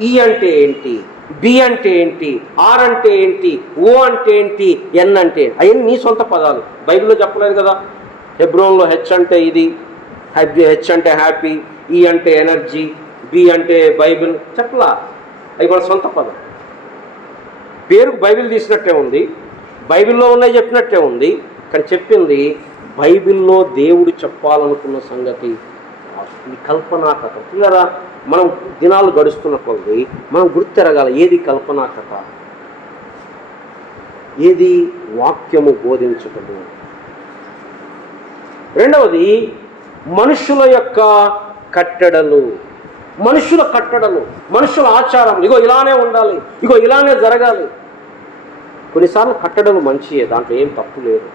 ఈ అంటే ఏంటి, బి అంటే ఏంటి, ఆర్ అంటే ఏంటి, ఓ అంటే ఏంటి, ఎన్ అంటే ఏంటి, అవన్నీ నీ సొంత పదాలు. బైబిల్లో చెప్పలేదు కదా. హెబ్రోన్లో హెచ్ అంటే ఇది, హెచ్ అంటే హ్యాపీ, ఈ అంటే ఎనర్జీ, బి అంటే బైబిల్ చెప్పలా. అవి మన సొంత పదం. పేరుకు బైబిల్ తీసినట్టే ఉంది, బైబిల్లో ఉన్నాయి చెప్పినట్టే ఉంది, కానీ చెప్పింది బైబిల్లో దేవుడు చెప్పాలనుకున్న సంగతి. ఈ కల్పనా కథ. పిల్లరా, మనం దినాలు గడుస్తున్న కొద్ది మనం గుర్తెరగాల, ఏది కల్పనా కథ, ఏది వాక్యము బోధించటము. రెండవది, మనుషుల యొక్క కట్టడలు. మనుషుల కట్టడలు, మనుషుల ఆచారం. ఇగో ఇలానే ఉండాలి, ఇగో ఇలానే జరగాలి. కొన్నిసార్లు కట్టడలు మంచియే, దాంట్లో ఏం తప్పు లేదు.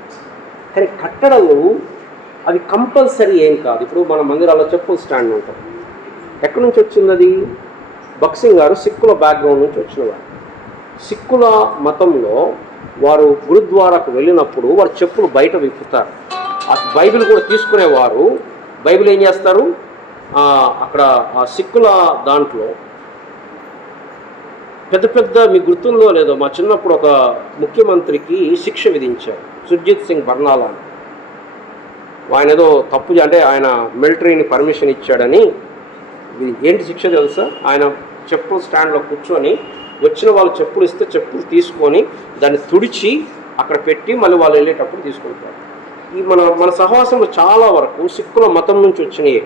కానీ కట్టడలు అవి కంపల్సరీ ఏం కాదు. ఇప్పుడు మన మందిరాల్లో చెప్పుల స్టాండ్ ఉంటుంది. ఎక్కడి నుంచి వచ్చింది అది? బక్సింగ్ గారు సిక్కుల బ్యాక్గ్రౌండ్ నుంచి వచ్చినవారు. సిక్కుల మతంలో వారు గురుద్వారాకు వెళ్ళినప్పుడు వారు చెప్పులు బయట విప్పుతారు. ఆ బైబిల్ కూడా తీసుకునేవారు. బైబిల్ ఏం చేస్తారు, అక్కడ ఆ సిక్కుల దాంట్లో పెద్ద పెద్ద, మీకు గుర్తుందో లేదో, మా చిన్నప్పుడు ఒక ముఖ్యమంత్రికి శిక్ష విధించారు, సుర్జిత్ సింగ్ బర్నాలా అని. ఆయన ఏదో తప్పు, అంటే ఆయన మిలిటరీని పర్మిషన్ ఇచ్చాడని. ఏంటి శిక్ష తెలుసా? ఆయన చెప్పుల స్టాండ్లో కూర్చొని వచ్చిన వాళ్ళు చెప్పులు ఇస్తే చెప్పులు తీసుకొని దాన్ని తుడిచి అక్కడ పెట్టి మళ్ళీ వాళ్ళు వెళ్ళేటప్పుడు తీసుకుంటారు. ఈ మన సహవాసంలో చాలా వరకు సిక్కుల మతం నుంచి వచ్చినాయి.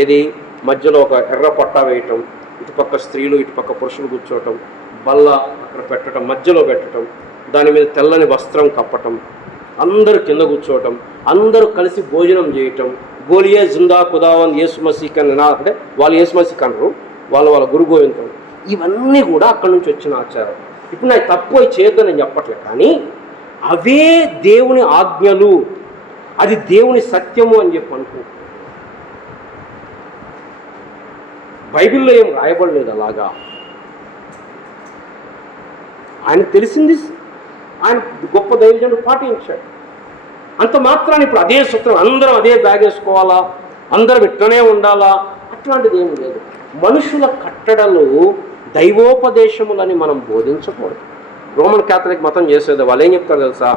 ఏది? మధ్యలో ఒక ఎర్ర పట్టా వేయటం, ఇటుపక్క స్త్రీలు ఇటుపక్క పురుషులు కూర్చోవటం, బల్ల అక్కడ పెట్టడం, మధ్యలో పెట్టడం, దాని మీద తెల్లని వస్త్రం కప్పటం, అందరూ కింద కూర్చోవటం, అందరూ కలిసి భోజనం చేయటం, బోలియే జిందా ఖుదావన్ యేసు మసీహ్ అని. అంటే వాళ్ళు యేసు మసీహ్ అనరు, వాళ్ళ గురు గోవిందం. ఇవన్నీ కూడా అక్కడి నుంచి వచ్చిన ఆచారం. ఇప్పుడు నాకు తప్పు అవి చేయొద్దని నేను చెప్పట్లేదు, కానీ అవే దేవుని ఆజ్ఞలు, అది దేవుని సత్యము అని చెప్పి అనుకో. బైబిల్లో ఏం రాయబడలేదు అలాగా. ఆయన తెలిసింది, ఆయన గొప్ప దైవజనుడు పాటించాడు. అంత మాత్రాన్ని ఇప్పుడు అదే సూత్రం, అందరం అదే బ్యాగ్ వేసుకోవాలా, అందరం ఇట్లనే ఉండాలా, అట్లాంటిది ఏమి లేదు. మనుషుల కట్టడలు దైవోపదేశములని మనం బోధించకూడదు. రోమన్ క్యాథలిక్ మతం చేసేది వాళ్ళు ఏం చెప్తారు తెలుసా?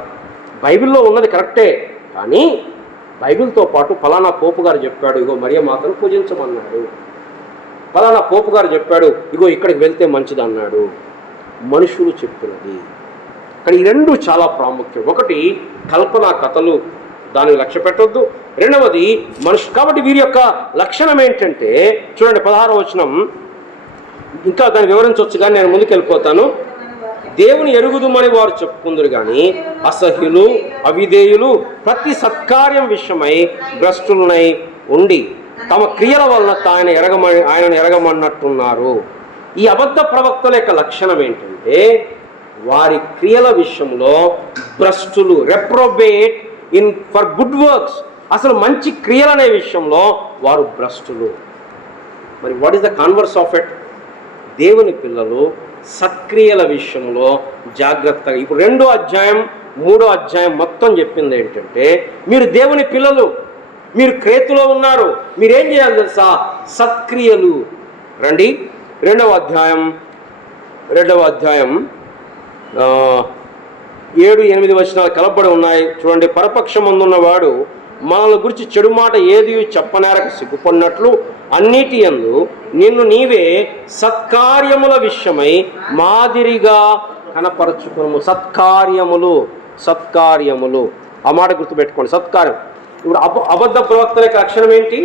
బైబిల్లో ఉన్నది కరెక్టే, కానీ బైబిల్తో పాటు ఫలానా పోపు గారు చెప్పాడు, ఇగో మరియ మాతను పూజించమన్నాడు, ఫలానా పోపు గారు చెప్పాడు, ఇగో ఇక్కడికి వెళ్తే మంచిది అన్నాడు. మనుషులు చెప్పినది. కానీ ఈ రెండు చాలా ప్రాముఖ్యం. ఒకటి కల్పనా కథలు, దానికి లక్ష్య పెట్టొద్దు. రెండవది మనుషు. కాబట్టి వీరి యొక్క లక్షణం ఏంటంటే చూడండి, 16వ వచనం, ఇంకా దాన్ని వివరించవచ్చు, కానీ నేను ముందుకు వెళ్ళిపోతాను. దేవుని ఎరుగుదుమని వారు చెప్పుకుందరు కానీ అసహ్యులు, అవిధేయులు, ప్రతి సత్కార్యం విషయమై భ్రష్టులనై ఉండి తమ క్రియల వలన ఆయనను ఎరగమన్నట్టున్నారు. ఈ అబద్ధ ప్రవక్తల యొక్క లక్షణం ఏంటంటే వారి క్రియల విషయంలో భ్రష్టులు, రెప్రోబేట్ ఇన్ ఫర్ గుడ్ వర్క్స్. అసలు మంచి క్రియలనే విషయంలో వారు భ్రష్టులు. మరి what is the converse of it? దేవుని పిల్లలు సత్క్రియల విషయంలో జాగ్రత్తగా. ఇప్పుడు 2వ అధ్యాయం 3వ అధ్యాయం మొత్తం చెప్పింది ఏంటంటే మీరు దేవుని పిల్లలు, మీరు క్రేతులో ఉన్నారు, మీరేం చేయాలి తెలుసా? సత్క్రియలు. రండి 2వ అధ్యాయం 7-8 వచనాలు కలపడి ఉన్నాయి చూడండి. పరపక్షమందున్నవాడు మనల్ని గురించి చెడు మాట ఏది చెప్పనేరకు సిగ్గుపడినట్లు అన్నిటి యందు నిన్ను నీవే సత్కార్యముల విషయమై మాదిరిగా కనపరచుకును. సత్కార్యములు ఆ మాట గుర్తుపెట్టుకోండి. సత్కార్యం. ఇప్పుడు అబద్ధ ప్రవక్తల యొక్క లక్షణం ఏంటి?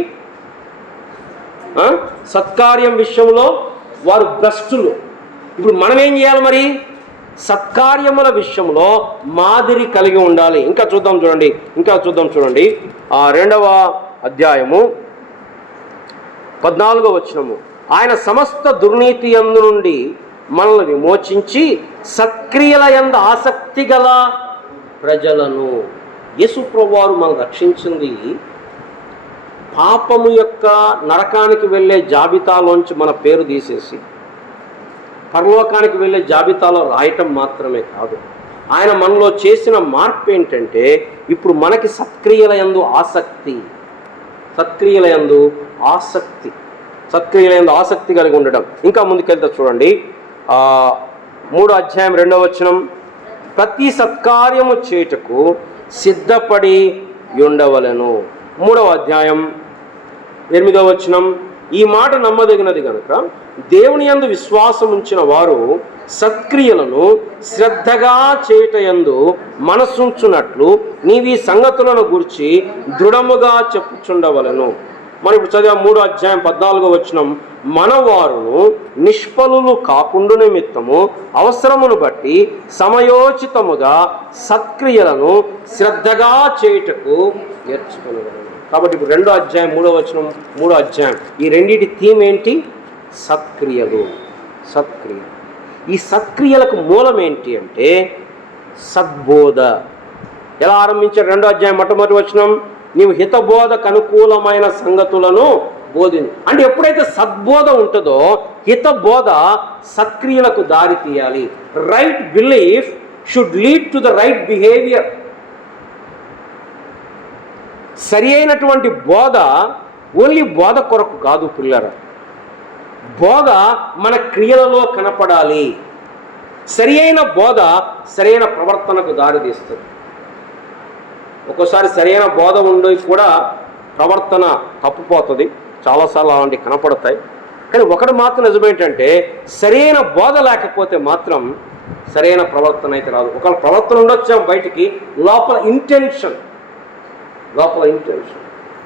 సత్కార్యం విషయంలో వారు భ్రష్టులు. ఇప్పుడు మనం ఏం చేయాలి మరి? సత్కార్యముల విషయంలో మాదిరి కలిగి ఉండాలి. ఇంకా చూద్దాం చూడండి 2వ అధ్యాయము 14వ వచనము. ఆయన సమస్త దుర్నీతి యందు నుండి మనల్ని విమోచించి సత్క్రియల యందు ఆసక్తి గల ప్రజలను. యేసు ప్రభువారు మనం రక్షించింది పాపము యొక్క నరకానికి వెళ్ళే జాబితాలోంచి మన పేరు తీసేసి పరలోకానికి వెళ్ళే జాబితాలో రాయటం మాత్రమే కాదు. ఆయన మనలో చేసిన మార్పు ఏంటంటే ఇప్పుడు మనకి సత్క్రియల యందు ఆసక్తి కలిగి ఉండడం. ఇంకా ముందుకెళ్తే చూడండి 3వ అధ్యాయం 2వ వచనం. ప్రతి సత్కార్యము చేయుటకు సిద్ధపడి ఉండవలెను. 3వ అధ్యాయం 8వ వచనం. ఈ మాట నమ్మదగినది కనుక దేవుని యందు విశ్వాసం ఉంచిన వారు సత్క్రియలను శ్రద్ధగా చేయుటయందు మనసుంచున్నట్లు నీవి సంగతులను గురించి దృఢముగా చెప్పుచుండవలెను. మనం ఇప్పుడు చదివా 3వ అధ్యాయం 14వ వచనం. మనవారును నిష్ఫలులు కాకుండా నిమిత్తము అవసరమును బట్టి సమయోచితముగా సత్క్రియలను శ్రద్ధగా చేయుటకు నేర్చుకునగలరు. కాబట్టి ఇప్పుడు 2వ అధ్యాయం 3వ వచనం 3వ అధ్యాయం ఈ రెండింటి థీమ్ ఏంటి? సత్క్రియలు. ఈ సత్క్రియలకు మూలం ఏంటి అంటే సద్బోధ. ఎలా ఆరంభించారు? 2వ అధ్యాయం మొట్టమొదటి వచనం. నీవు హితబోధకు అనుకూలమైన సంగతులను బోధించు. అంటే ఎప్పుడైతే సద్బోధ ఉంటుందో హితబోధ సత్క్రియలకు దారి తీయాలి. Right belief should lead to the right behaviour. సరి అయినటువంటి బోధ ఓన్లీ బోధ కొరకు కాదు పిల్లరా, బోధ మన క్రియలలో కనపడాలి. సరి అయిన బోధ సరైన ప్రవర్తనకు దారితీస్తుంది. ఒక్కోసారి సరైన బోధ ఉండి కూడా ప్రవర్తన తప్పుపోతుంది. చాలాసార్లు అలాంటివి కనపడతాయి. కానీ ఒకటి మాత్రం నిజమేంటంటే సరైన బోధ లేకపోతే మాత్రం సరైన ప్రవర్తన అయితే రాదు. ఒకవేళ ప్రవర్తన ఉండొచ్చు బయటికి, లోపల ఇంటెన్షన్.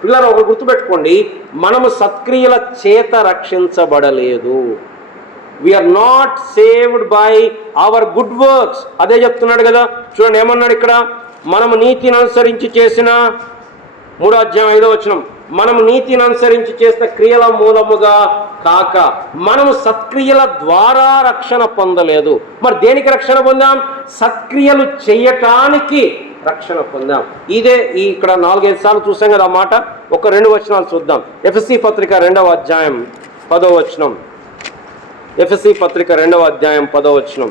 పిల్లలు ఒక గుర్తుపెట్టుకోండి, మనము సత్క్రియల చేత రక్షించబడలేదు. We are not saved by our good works. అదే చెప్తున్నాడు కదా. చూడండి ఏమన్నాడు ఇక్కడ. మనము నీతిని అనుసరించి చేసిన 3వ అధ్యాయం 5వ వచనం. మనము నీతిని అనుసరించి చేసిన క్రియల మూలముగా కాక మనము సత్క్రియల ద్వారా రక్షణ పొందలేదు. మరి దేనికి రక్షణ పొందాం? సత్క్రియలు చేయటానికి రక్షణ పొందాం. ఇదే ఇక్కడ 4-5 సార్లు చూసాం కదా ఆ మాట. ఒక 2 వచనాలు చూద్దాం. ఎఫెసీ పత్రిక 2వ అధ్యాయం 10వ వచనం. ఎఫెసీ పత్రిక 2వ అధ్యాయం 10వ వచనం.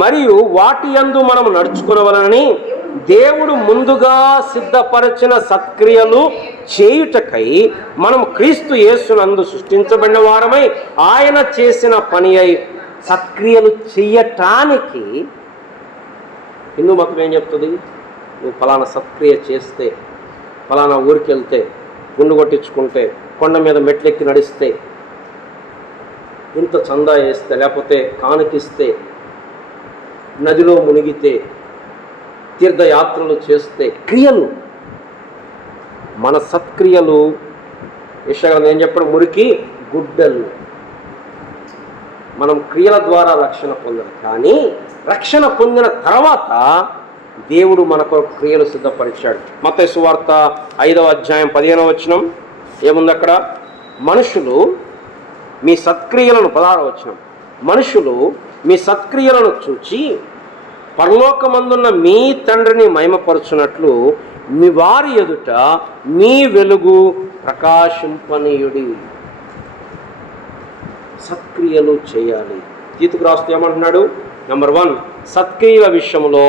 మరియు వాటి యందు మనం నడుచుకునవలనని దేవుడు ముందుగా సిద్ధపరచిన సత్క్రియలు చేయుటకై మనం క్రీస్తు యేసునందు సృష్టించబడిన వారమై ఆయన చేసిన పని అయి సత్క్రియలు చెయ్యటానికి. హిందూ మతం ఏం చెప్తుంది? నువ్వు ఫలానా సత్క్రియ చేస్తే, ఫలానా ఊరికి వెళ్తే, గుండు కొట్టించుకుంటే, కొండ మీద మెట్లెక్కి నడిస్తే, ఇంత చందా వేస్తే, లేకపోతే కానుకిస్తే, నదిలో మునిగితే, తీర్థయాత్రలు చేస్తే, క్రియలు. మన సత్క్రియలు యెషయా గ్రంథం ఏం చెప్పడం? మురికి గుడ్డలు. మనం క్రియల ద్వారా రక్షణ పొందాలి, కానీ రక్షణ పొందిన తర్వాత దేవుడు మనకు క్రియలు సిద్ధపరిచాడు. మత్తయి సువార్త 5వ అధ్యాయం 15వ వచనం ఏముంది అక్కడ? మనుషులు మీ సత్క్రియలను 16వ వచనం, మనుషులు మీ సత్క్రియలను చూచి పరలోకమందున్న మీ తండ్రిని మహిమపరచునట్లు మీ వారి ఎదుట మీ వెలుగు ప్రకాశింపనీయుడి. సత్క్రియలు చేయాలి. తీతుకు రాస్తూ ఏమంటున్నాడు? నెంబర్ 1, సత్క్రియల విషయంలో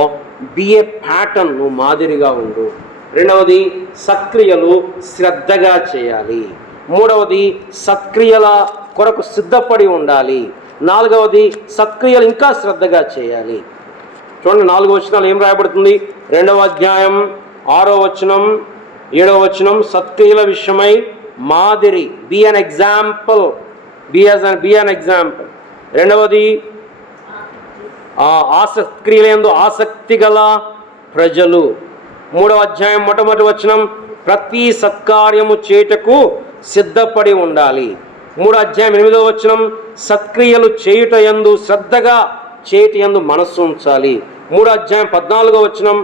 బి ఏ ప్యాటర్న్, నువ్వు మాదిరిగా ఉండు. రెండవది, సత్క్రియలు శ్రద్ధగా చేయాలి. మూడవది, సత్క్రియల కొరకు సిద్ధపడి ఉండాలి. నాలుగవది, సత్క్రియలు ఇంకా శ్రద్ధగా చేయాలి. చూడండి 4 వచనాలు ఏం రాయబడుతుంది? 2వ అధ్యాయం 6వ వచనం 7వ వచనం, సత్క్రియల విషయమై మాదిరి, be an example, be an example. రెండవది, సత్క్రియలందు ఆసక్తి గల ప్రజలు. 3వ అధ్యాయం మొట్టమొదటి వచనం, ప్రతి సత్కార్యము చేయుటకు సిద్ధపడి ఉండాలి. 3వ అధ్యాయం 8వ వచనం, సత్క్రియలు చేయుట యందు శ్రద్ధగా చేయుట యందు మనస్సు ఉంచాలి. 3వ అధ్యాయం 14వ వచనం,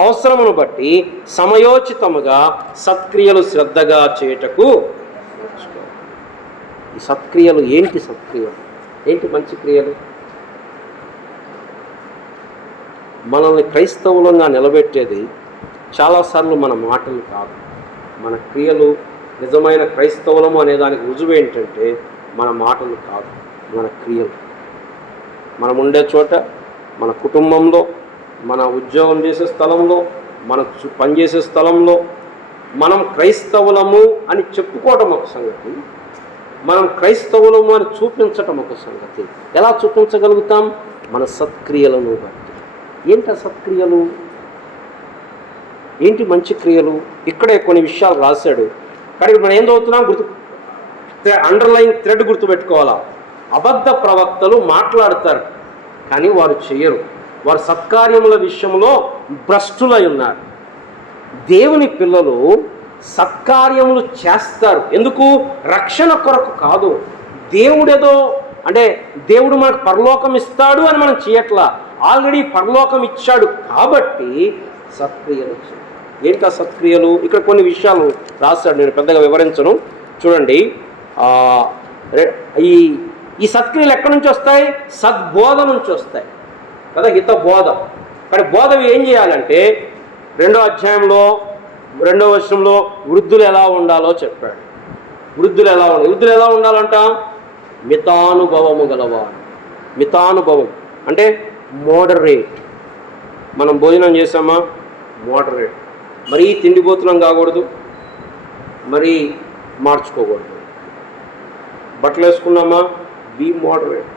అవసరమును బట్టి సమయోచితముగా సత్క్రియలు శ్రద్ధగా చేయుటకు. ఈ సత్క్రియలు ఏంటి? సత్క్రియలు ఏంటి? మంచి క్రియలు. మనల్ని క్రైస్తవులంగా నిలబెట్టేది చాలాసార్లు మన మాటలు కాదు, మన క్రియలు. నిజమైన క్రైస్తవులము అనే దానికి రుజువు ఏంటంటే మన మాటలు కాదు, మన క్రియలు. మనం ఉండే చోట, మన కుటుంబంలో, మన ఉద్యోగం చేసే స్థలంలో, మన పనిచేసే స్థలంలో మనం క్రైస్తవులము అని చెప్పుకోవడం ఒక సంగతి, మనం క్రైస్తవులము అని చూపించటం ఒక సంగతి. ఎలా చూపించగలుగుతాం? మన సత్క్రియలను బట్టి. ఏంటి సత్క్రియలు? ఏంటి మంచి క్రియలు? ఇక్కడే కొన్ని విషయాలు రాశాడు. కానీ మనం ఏం చదువుతున్నాం? అండర్లైన్ థ్రెడ్ గుర్తుపెట్టుకోవాలా. అబద్ధ ప్రవక్తలు మాట్లాడతారు, కానీ వారు చేయరు. వారు సత్కార్యముల విషయంలో భ్రష్టులై ఉన్నారు. దేవుని పిల్లలు సత్కార్యములు చేస్తారు. ఎందుకు? రక్షణ కొరకు కాదు. దేవుడేదో అంటే దేవుడు మనకు పరలోకం ఇస్తాడు అని మనం చేయట్లా, ఆల్రెడీ పరలోకం ఇచ్చాడు కాబట్టి సత్క్రియలు. ఏంటి సత్క్రియలు? ఇక్కడ కొన్ని విషయాలు రాశాడు, నేను పెద్దగా వివరించను. చూడండి, ఈ సత్క్రియలు ఎక్కడి నుంచి వస్తాయి? సద్బోధ నుంచి వస్తాయి కదా, హిత బోధ. కానీ బోధ ఏం చేయాలంటే 2వ అధ్యాయంలో 2వ వచనంలో వృద్ధులు ఎలా ఉండాలో చెప్పాడు. వృద్ధులు ఎలా ఉండాలంట? మితానుభవము గలవారు. మితానుభవం అంటే మోడరేట్. మనం భోజనం చేసామా? మోడరేట్. మరీ తిండిపోతున్నాం కాకూడదు, మరీ మార్చుకోకూడదు. బట్టలు వేసుకున్నామా? Be moderate.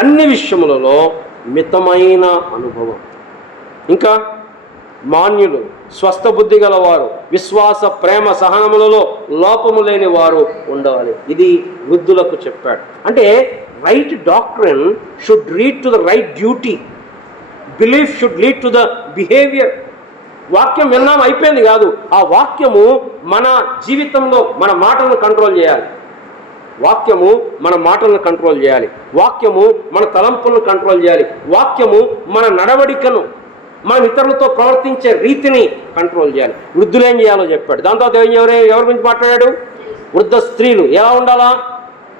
అన్ని విషయములలో మితమైన అనుభవం. ఇంకా మాన్యులు, స్వస్థ బుద్ధి గలవారు, విశ్వాస ప్రేమ సహనములలో లోపము లేని వారు ఉండాలి. ఇది వృద్ధులకు చెప్పాడు. అంటే right doctrine should lead to the right duty, belief should lead to the behaviour. వాక్యం విన్నాం అయిపోయింది కాదు, ఆ వాక్యము మన జీవితంలో మన మాటలను కంట్రోల్ చేయాలి. వాక్యము మన మాటలను కంట్రోల్ చేయాలి. వాక్యము మన తలంపులను కంట్రోల్ చేయాలి. వాక్యము మన నడవడికను, మన ఇతరులతో ప్రవర్తించే రీతిని కంట్రోల్ చేయాలి. వృద్ధులు ఏం చేయాలో చెప్పాడు. దాని తర్వాత ఎవరి గురించి మాట్లాడాడు? వృద్ధ స్త్రీలు ఎలా ఉండాలా?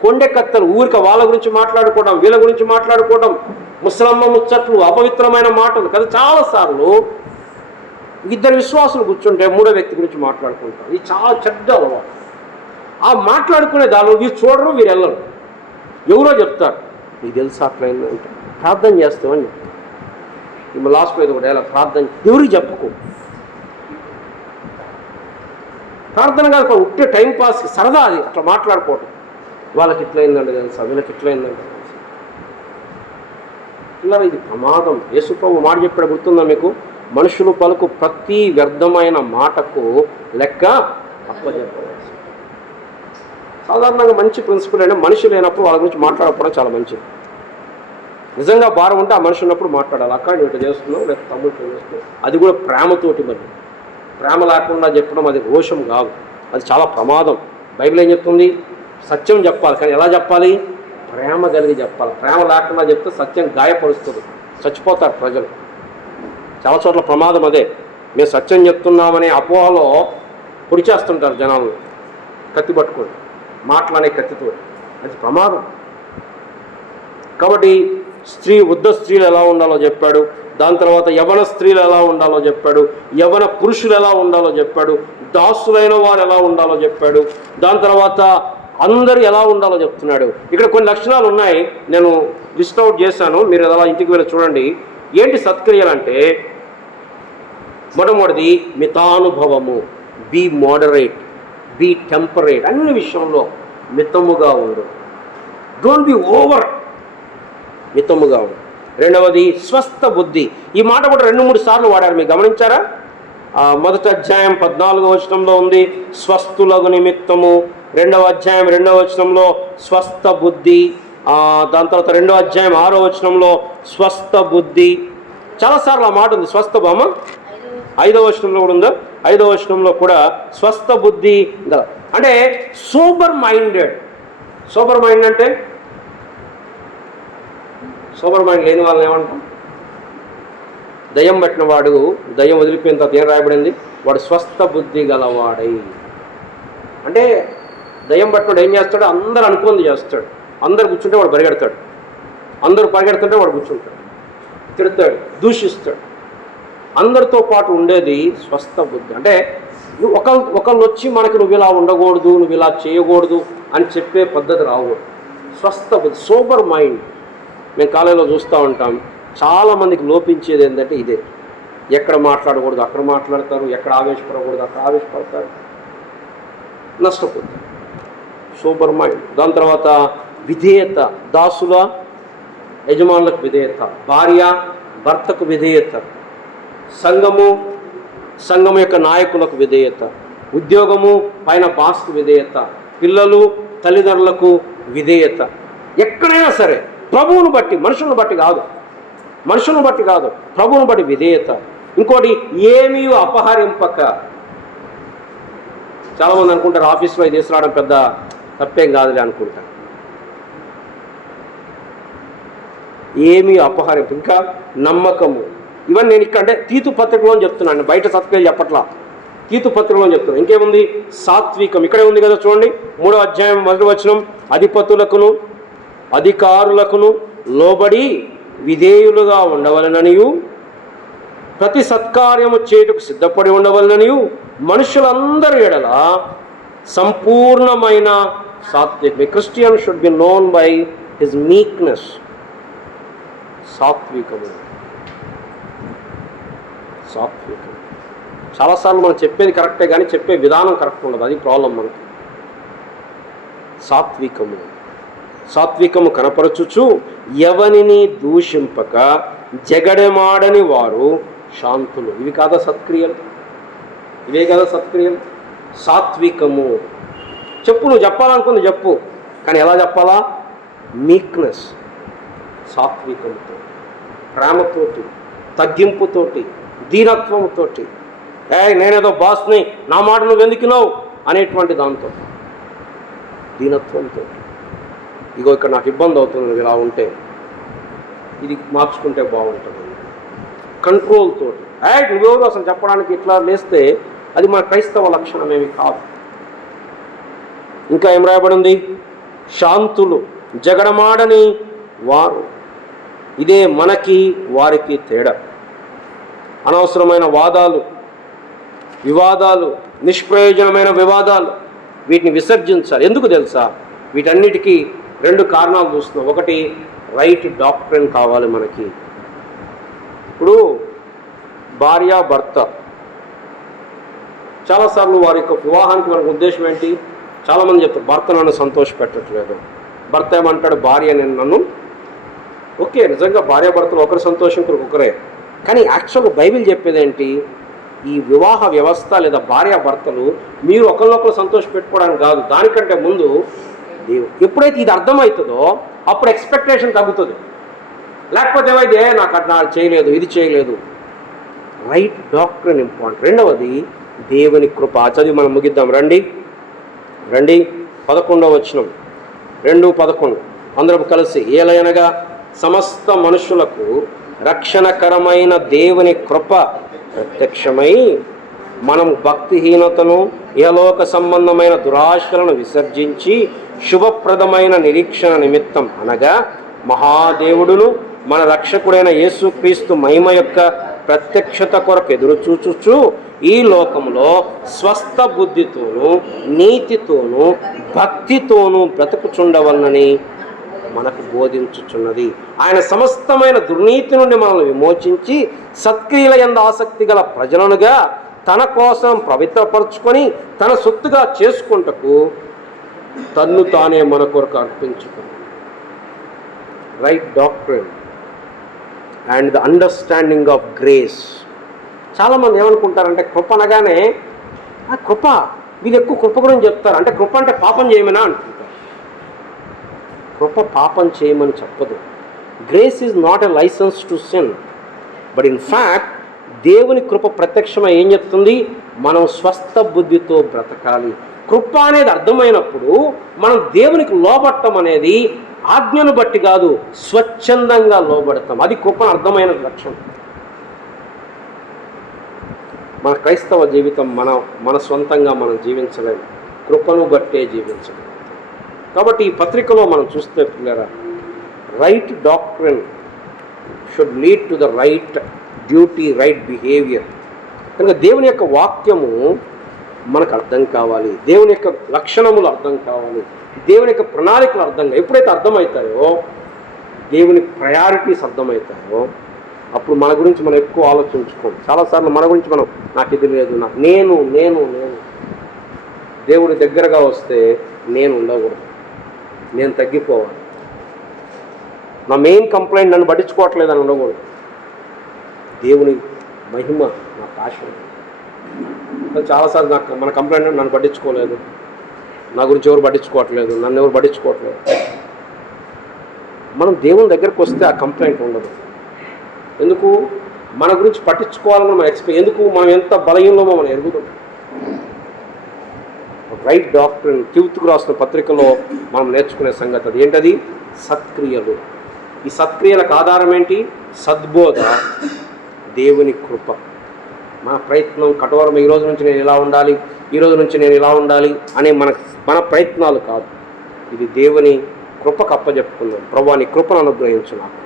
కొండెకత్తలు, ఊరిక వాళ్ళ గురించి మాట్లాడుకోవడం, వీళ్ళ గురించి మాట్లాడుకోవడం, ముసలమ్మ ముచ్చట్లు, అపవిత్రమైన మాటలు కదా. చాలాసార్లు 2 విశ్వాసులు కూర్చుంటే 3వ వ్యక్తి గురించి మాట్లాడుకుంటారు. ఇది చాలా చెడ్డ అలవాటు. ఆ మాట్లాడుకునే దానిలో వీరు చూడరు, వీరు వెళ్ళరు. ఎవరో చెప్తారు, నీకు తెలుసా అట్లయింది అంటే ప్రార్థన చేస్తామని చెప్తారు. ఇప్పుడు లాస్ట్లో ఏదో ఒకటి ఎలా ప్రార్థన, ఎవరికి చెప్పుకో. ప్రార్థన కాదు, ఉట్టే టైంపాస్ సరదా అది అట్లా మాట్లాడుకోవటం. వాళ్ళకి ఇట్లయిందండి తెలుసా, వీళ్ళకి ఇట్లయిందండి తెలుసా. ఇలా ఇది ప్రమాదం. యేసుప్రభు మాట చెప్పాడు, గుర్తుందా మీకు? మనుషులు పలుకు ప్రతి వ్యర్థమైన మాటకు లెక్క అప్పచెప్పవలసి. సాధారణంగా మంచి ప్రిన్సిపల్ అంటే మనిషి లేనప్పుడు వాళ్ళ గురించి మాట్లాడకపోవడం చాలా మంచిది. నిజంగా భారం ఉంటే ఆ మనిషి ఉన్నప్పుడు మాట్లాడాలి. అక్కడ ఇటు చేస్తున్నావు, లేక తమ్ముడు చేస్తున్నావు, అది కూడా ప్రేమతోటి. మరి ప్రేమ లేకుండా చెప్పడం అది రోషం కాదు. అది చాలా ప్రమాదం. బైబిల్ ఏం చెప్తుంది? సత్యం చెప్పాలి, కానీ ఎలా చెప్పాలి? ప్రేమ కలిగి చెప్పాలి. ప్రేమ లేకుండా చెప్తే సత్యం గాయపరుస్తుంది, చచ్చిపోతారు ప్రజలు. చాలా చోట్ల ప్రమాదం అదే. మేము సత్యం చెప్తున్నామనే అపోహలో పొడి చేస్తుంటారు జనాలను, కత్తి పట్టుకొని, మాటలనే కత్తితో. అది ప్రమాదం. కాబట్టి వృద్ధ స్త్రీలు ఎలా ఉండాలో చెప్పాడు, దాని తర్వాత యవన స్త్రీలు ఎలా ఉండాలో చెప్పాడు, యవన పురుషులు ఎలా ఉండాలో చెప్పాడు, దాసులైన వారు ఎలా ఉండాలో చెప్పాడు, దాని తర్వాత అందరూ ఎలా ఉండాలో చెప్తున్నాడు. ఇక్కడ కొన్ని లక్షణాలు ఉన్నాయి, నేను లిస్ట్ అవుట్ చేశాను, మీరు అలా ఇంటికి వెళ్ళి చూడండి. ఏంటి సత్క్రియలంటే, మొట్టమొదటిది మితానుభవము, బీ మోడరేట్, బీ టెంపరేట్, అన్ని విషయంలో మితముగా ఉండు, డోంట్ బి ఓవర్, మితముగా ఉండు. రెండవది స్వస్థ బుద్ధి. ఈ మాట కూడా 2-3 సార్లు వాడారు, మీరు గమనించారా? మొదటి అధ్యాయం 14వ వచనంలో ఉంది స్వస్థులకు నిమిత్తము, 2వ అధ్యాయం 2వ వచనంలో స్వస్థ బుద్ధి, దాని తర్వాత 2వ అధ్యాయం 6వ వచనంలో స్వస్థ బుద్ధి. చాలాసార్లు ఆ మాట ఉంది. స్వస్థ బామ 5వ వచనంలో కూడా ఉందా? 5వ వచనంలో కూడా స్వస్థ బుద్ధి అంటే సోబర్ మైండెడ్. సోబర్ మైండ్ అంటే, సోబర్ మైండ్ లేని వాళ్ళని ఏమంటాం? దయ్యం పట్టిన వాడు, దయ్యం వదిలిపోయిన తర్వాత ఏం రాయబడింది? వాడు స్వస్థ బుద్ధి గలవాడై. అంటే దయ్యం పట్టినవాడు ఏం చేస్తాడు? అందరు అనుకుంది చేస్తాడు. అందరు కూర్చుంటే వాడు పరిగెడతాడు, అందరూ పరిగెడుతుంటే వాడు కూర్చుంటాడు, తిడతాడు, దూషిస్తాడు. అందరితో పాటు ఉండేది స్వస్థ బుద్ధి. అంటే ఒకళ్ళు వచ్చి మనకి నువ్వు ఇలా ఉండకూడదు, నువ్వు ఇలా చేయకూడదు అని చెప్పే పద్ధతి రాకూడదు. స్వస్థ బుద్ధి, సోబర్ మైండ్. మేము కాలేజీలో చూస్తూ ఉంటాం, చాలామందికి లోపించేది ఏంటంటే ఇదే. ఎక్కడ మాట్లాడకూడదు అక్కడ మాట్లాడతారు, ఎక్కడ ఆవేశపడకూడదు అక్కడ ఆవేశపడతారు, నష్టపోతారు. Super mind. దాని తర్వాత విధేయత, దాసుల యజమానులకు విధేయత, భార్య భర్తకు విధేయత, సంఘము యొక్క నాయకులకు విధేయత, ఉద్యోగము పైన బాస్కు విధేయత, పిల్లలు తల్లిదండ్రులకు విధేయత. ఎక్కడైనా సరే ప్రభువును బట్టి, మనుషులను బట్టి కాదు, ప్రభువును బట్టి విధేయత. ఇంకోటి ఏమీ అపహరింపక. చాలామంది అనుకుంటారు ఆఫీస్లో ఇది తీసుకురావడం పెద్ద తప్పేం కాదులే అనుకుంటారు. ఏమీ అపహరింపు, ఇంకా నమ్మకము. ఇవన్నీ నేను ఇక్కడ అంటే తీతు పత్రికలో చెప్తున్నాను, బయట సత్క్రియలు చెప్పట్లా, తీతు పత్రికలో చెప్తున్నాను. ఇంకేముంది? సాత్వికం. ఇక్కడే ఉంది కదా చూడండి, 3వ అధ్యాయం 1వ వచనం. అధిపతులకును అధికారులకును లోబడి విధేయులుగా ఉండవలననియు, ప్రతి సత్కార్యము చేయుటకు సిద్ధపడి ఉండవలననియు, మనుషులందరి ఎడల సంపూర్ణమైన సాత్వికం. Christian should be known by his meekness. సాత్వికము. చాలాసార్లు మనం చెప్పేది కరెక్టే కానీ చెప్పే విధానం కరెక్ట్ ఉండదు, అది ప్రాబ్లం మనకి. సాత్వికము కనపరచుచు ఎవనిని దూషింపక జగడమాడని వారు శాంతులు. ఇవే కదా సత్క్రియలు. సాత్వికము. చెప్పు, నువ్వు చెప్పాలనుకుంది చెప్పు, కానీ ఎలా చెప్పాలా? మీక్నెస్, సాత్వికంతో, ప్రేమతోటి, తగ్గింపుతోటి, దీనత్వంతోటి. నేనేదో బాస్ని, నా మాట నువ్వు ఎందుకున్నావు అనేటువంటి దాంతో, దీనత్వంతో. ఇగో ఇక్కడ నాకు ఇబ్బంది అవుతుంది, నువ్వు ఇలా ఉంటే, ఇది మార్చుకుంటే బాగుంటుంది, కంట్రోల్ తోటి. నువ్వెవరు అసలు చెప్పడానికి ఇట్లా లేస్తే అది మన క్రైస్తవ లక్షణం ఏమి కాదు. ఇంకా ఏం రాయబడింది? శాంతులు, జగడమాడని వారు. ఇదే మనకి వారికి తేడా. అనవసరమైన వాదాలు, వివాదాలు, నిష్ప్రయోజనమైన వివాదాలు, వీటిని విసర్జించాలి. ఎందుకు తెలుసా? వీటన్నిటికీ 2 కారణాలు చూస్తున్నాం. ఒకటి, రైట్ డాక్ట్రిన్ కావాలి మనకి. ఇప్పుడు భార్య భర్త, చాలాసార్లు వారి యొక్క వివాహానికి మనకు ఉద్దేశం ఏంటి? చాలామంది చెప్తారు భర్త నన్ను సంతోష పెట్టట్లేదు. భర్త ఏమంటాడు? భార్య నన్ను. ఓకే, నిజంగా భార్యాభర్తలు ఒకరి సంతోషం ఒకరే, కానీ యాక్చువల్గా బైబిల్ చెప్పేది ఏంటి? ఈ వివాహ వ్యవస్థ లేదా భార్యాభర్తలు మీరు ఒకరినొకరు సంతోష పెట్టుకోవడానికి కాదు, దానికంటే ముందు ఎప్పుడైతే ఇది అర్థమవుతుందో అప్పుడు ఎక్స్పెక్టేషన్ తగ్గుతుంది. లేకపోతే ఏమైతే నాకు అట్లా చేయలేదు, ఇది చేయలేదు. Right doctrine important. రెండవది దేవుని కృప. చదివి మనం ముగిద్దాం. రండి 11వ వచనం, 2:11 అందరం కలిసి. ఏలయనగా సమస్త మనుషులకు రక్షణకరమైన దేవుని కృప ప్రత్యక్షమై మనం భక్తిహీనతను ఇహలోక సంబంధమైన దురాశలను విసర్జించి శుభప్రదమైన నిరీక్షణ నిమిత్తం అనగా మహాదేవుడును మన రక్షకుడైన యేసుక్రీస్తు మహిమ యొక్క ప్రత్యక్షత కొరకు ఎదురుచూచుచు ఈ లోకంలో స్వస్థ బుద్ధితోనూ నీతితోనూ భక్తితోనూ బ్రతుకుచుండవలనని మనకు బోధించుచున్నది. ఆయన సమస్తమైన దుర్నీతి నుండి మనల్ని విమోచించి సత్క్రియల యందు ఆసక్తి గల ప్రజలనుగా తన కోసం పవిత్రపరుచుకొని తన సొత్తుగా చేసుకుంటకు తన్ను తానే మన కొరకు అర్పించుకున్నాడు. Right doctrine and the understanding of grace. చాలామంది ఏమనుకుంటారంటే కృప అనగానే కృప, వీళ్ళు ఎక్కువ కృప గురించి చెప్తారు. అంటే కృప అంటే పాపం చేయమనా అనుకుంటారు. కృప పాపం చేయమని చెప్పదు. Grace is not a licence to sin, but in fact దేవుని కృప ప్రత్యక్షమై ఏం చెప్తుంది? మనం స్వస్థ బుద్ధితో బ్రతకాలి. కృప అనేది అర్థమైనప్పుడు మనం దేవునికి లోబట్టం అనేది ఆజ్ఞను బట్టి కాదు, స్వచ్ఛందంగా లోబడతాం. అది కృపను అర్థమైన లక్ష్యం. మన క్రైస్తవ జీవితం మన సొంతంగా మనం జీవించలేము, కృపను బట్టే జీవించలేము. కాబట్టి ఈ పత్రికలో మనం చూస్తే పిల్లరా, right doctrine should lead to the right duty, right behaviour. కనుక దేవుని యొక్క వాక్యము మనకు అర్థం కావాలి, దేవుని యొక్క లక్షణములు అర్థం కావాలి, దేవుని యొక్క ప్రణాళికలు ఎప్పుడైతే అర్థమవుతాయో, దేవుని ప్రయారిటీస్ అర్థమవుతాయో, అప్పుడు మన గురించి మనం ఎక్కువ ఆలోచించుకోం. చాలాసార్లు మన గురించి మనం నాకు ఇది లేదు, నేను నేను నేను దేవుడి దగ్గరగా వస్తే నేను ఉండకూడదు, నేను తగ్గిపోవాలి, నా మెయిన్ కంప్లైంట్ నన్ను పట్టించుకోవట్లేదని ఉండకూడదు. దేవుని మహిమ నా ప్యాషన్. చాలాసార్లు మన కంప్లైంట్ నన్ను పట్టించుకోలేదు, నా గురించి ఎవరు పట్టించుకోవట్లేదు, నన్ను ఎవరు పట్టించుకోవట్లేదు. మనం దేవుని దగ్గరకు వస్తే ఆ కంప్లైంట్ ఉండదు. ఎందుకు? మన గురించి పట్టించుకోవాలని మనం ఎందుకు? మనం ఎంత బలహీనమో మనం ఎరుగుతాం. రైట్ డాక్ట్రిన్ తీతుకు రాసిన పత్రికలో మనం నేర్చుకునే సంగతి అది ఏంటది? సత్క్రియలు. ఈ సత్క్రియలకు ఆధారం ఏంటి? సద్బోధ, దేవుని కృప. మన ప్రయత్నం కఠోరం, ఈ రోజు నుంచి నేను ఇలా ఉండాలి, ఈ రోజు నుంచి నేను ఇలా ఉండాలి అనే మన ప్రయత్నాలు కాదు. ఇది దేవుని కృపకు అప్పచెప్పుకుందాం. ప్రభువా నీ కృపను అనుగ్రహించు నాకు.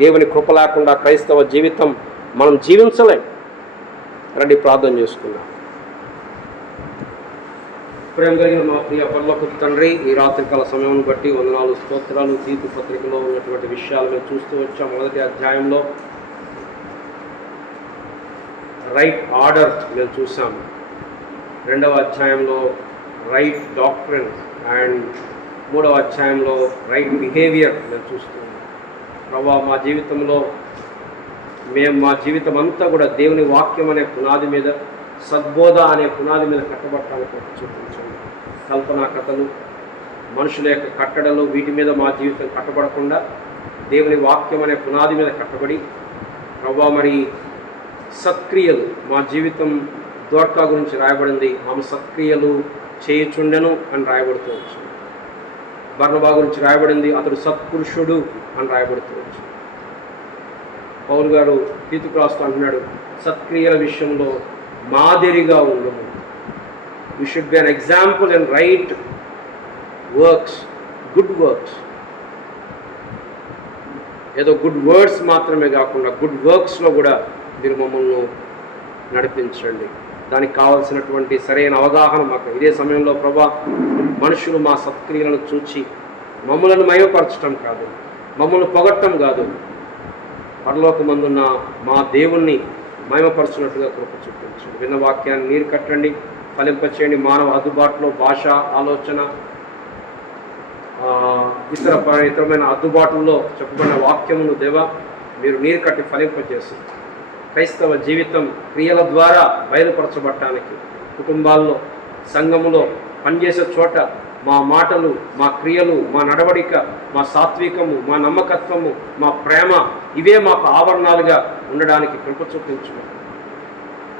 దేవుని కృప లేకుండా క్రైస్తవ జీవితం మనం జీవించలేం. రండి ప్రార్థన చేసుకుందాం. ప్రేమ కలిగిన మా ప్రియ పరలోకపు తండ్రి, ఈ రాత్రికాల సమయం బట్టి వందనాలు, స్తోత్రాలు. తీతు పత్రికలో ఉన్నటువంటి విషయాలు మేము చూస్తూ వచ్చాం. మొదటి అధ్యాయంలో రైట్ ఆర్డర్ మేము చూసాము. రెండవ అధ్యాయంలో రైట్ డాక్ట్రిన్ అండ్ మూడవ అధ్యాయంలో రైట్ బిహేవియర్ మేము చూస్తున్నాం. ప్రభా మా జీవితంలో మా జీవితం అంతా కూడా దేవుని వాక్యం అనే పునాది మీద, సద్బోధ అనే పునాది మీద కట్టబడటానికి చూపించండి. కల్పనా కథలు, మనుషుల యొక్క కట్టడలు, వీటి మీద మా జీవితం కట్టబడకుండా దేవుని వాక్యం అనే పునాది మీద కట్టబడి ప్రభా మరి సత్క్రియలు, మా జీవితం దోర్కా గురించి రాయబడింది, ఆమె సత్క్రియలు చేయుచుండెను అని రాయబడుతూ వచ్చింది. బర్నబా గురించి రాయబడింది, అతడు సత్పురుషుడు అని రాయబడుతూ వచ్చింది. పౌలు గారు తీతుకు రాస్తూ అంటున్నాడు, సత్క్రియల విషయంలో మాదిరిగా ఉండము. You should be an example and right works, good works. ఏదో గుడ్ వర్డ్స్ మాత్రమే కాకుండా గుడ్ వర్క్స్లో కూడా మీరు మమ్మల్ని నడిపించండి. దానికి కావాల్సినటువంటి సరైన అవగాహన మాకు ఇదే సమయంలో ప్రభా, మనుషులు మా సత్క్రియలను చూచి మమ్మల్ని మహిమపరచడం కాదు, మమ్మల్ని పొగట్టం కాదు, పరలోకమందున్న మా దేవుణ్ణి మహిమపరచున్నట్టుగా కృప చూపించండి. విన్న వాక్యాన్ని నీరు కట్టండి, ఫలింపచేయండి. మానవ అందుబాటులో భాష, ఆలోచన, ఇతరమైన అందుబాటులో చెప్పబడిన వాక్యమును దేవా మీరు నీరు కట్టి ఫలింపచేసి క్రైస్తవ జీవితం క్రియల ద్వారా బయలుపరచబడటానికి, కుటుంబాల్లో, సంఘములో, పనిచేసే చోట మా మాటలు, మా క్రియలు, మా నడవడిక, మా సాత్వికము, మా నమ్మకత్వము, మా ప్రేమ, ఇవే మాకు ఆవరణాలుగా ఉండడానికి కృప చూపించు.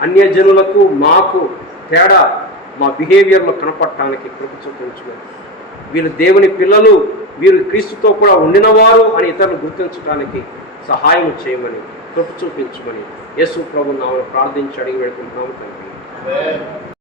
అన్యజనులకు మాకు తేడా మా బిహేవియర్లో కనపడటానికి కృప చూపించమని, వీళ్ళు దేవుని పిల్లలు, వీరు క్రీస్తుతో కూడా ఉండినవారు అని ఇతరులు గుర్తించడానికి సహాయం చేయమని, కృప చూపించమని యేసు ప్రభు నామమున ప్రార్థించి అడిగి పెడుకుంటున్నాము తండ్రి.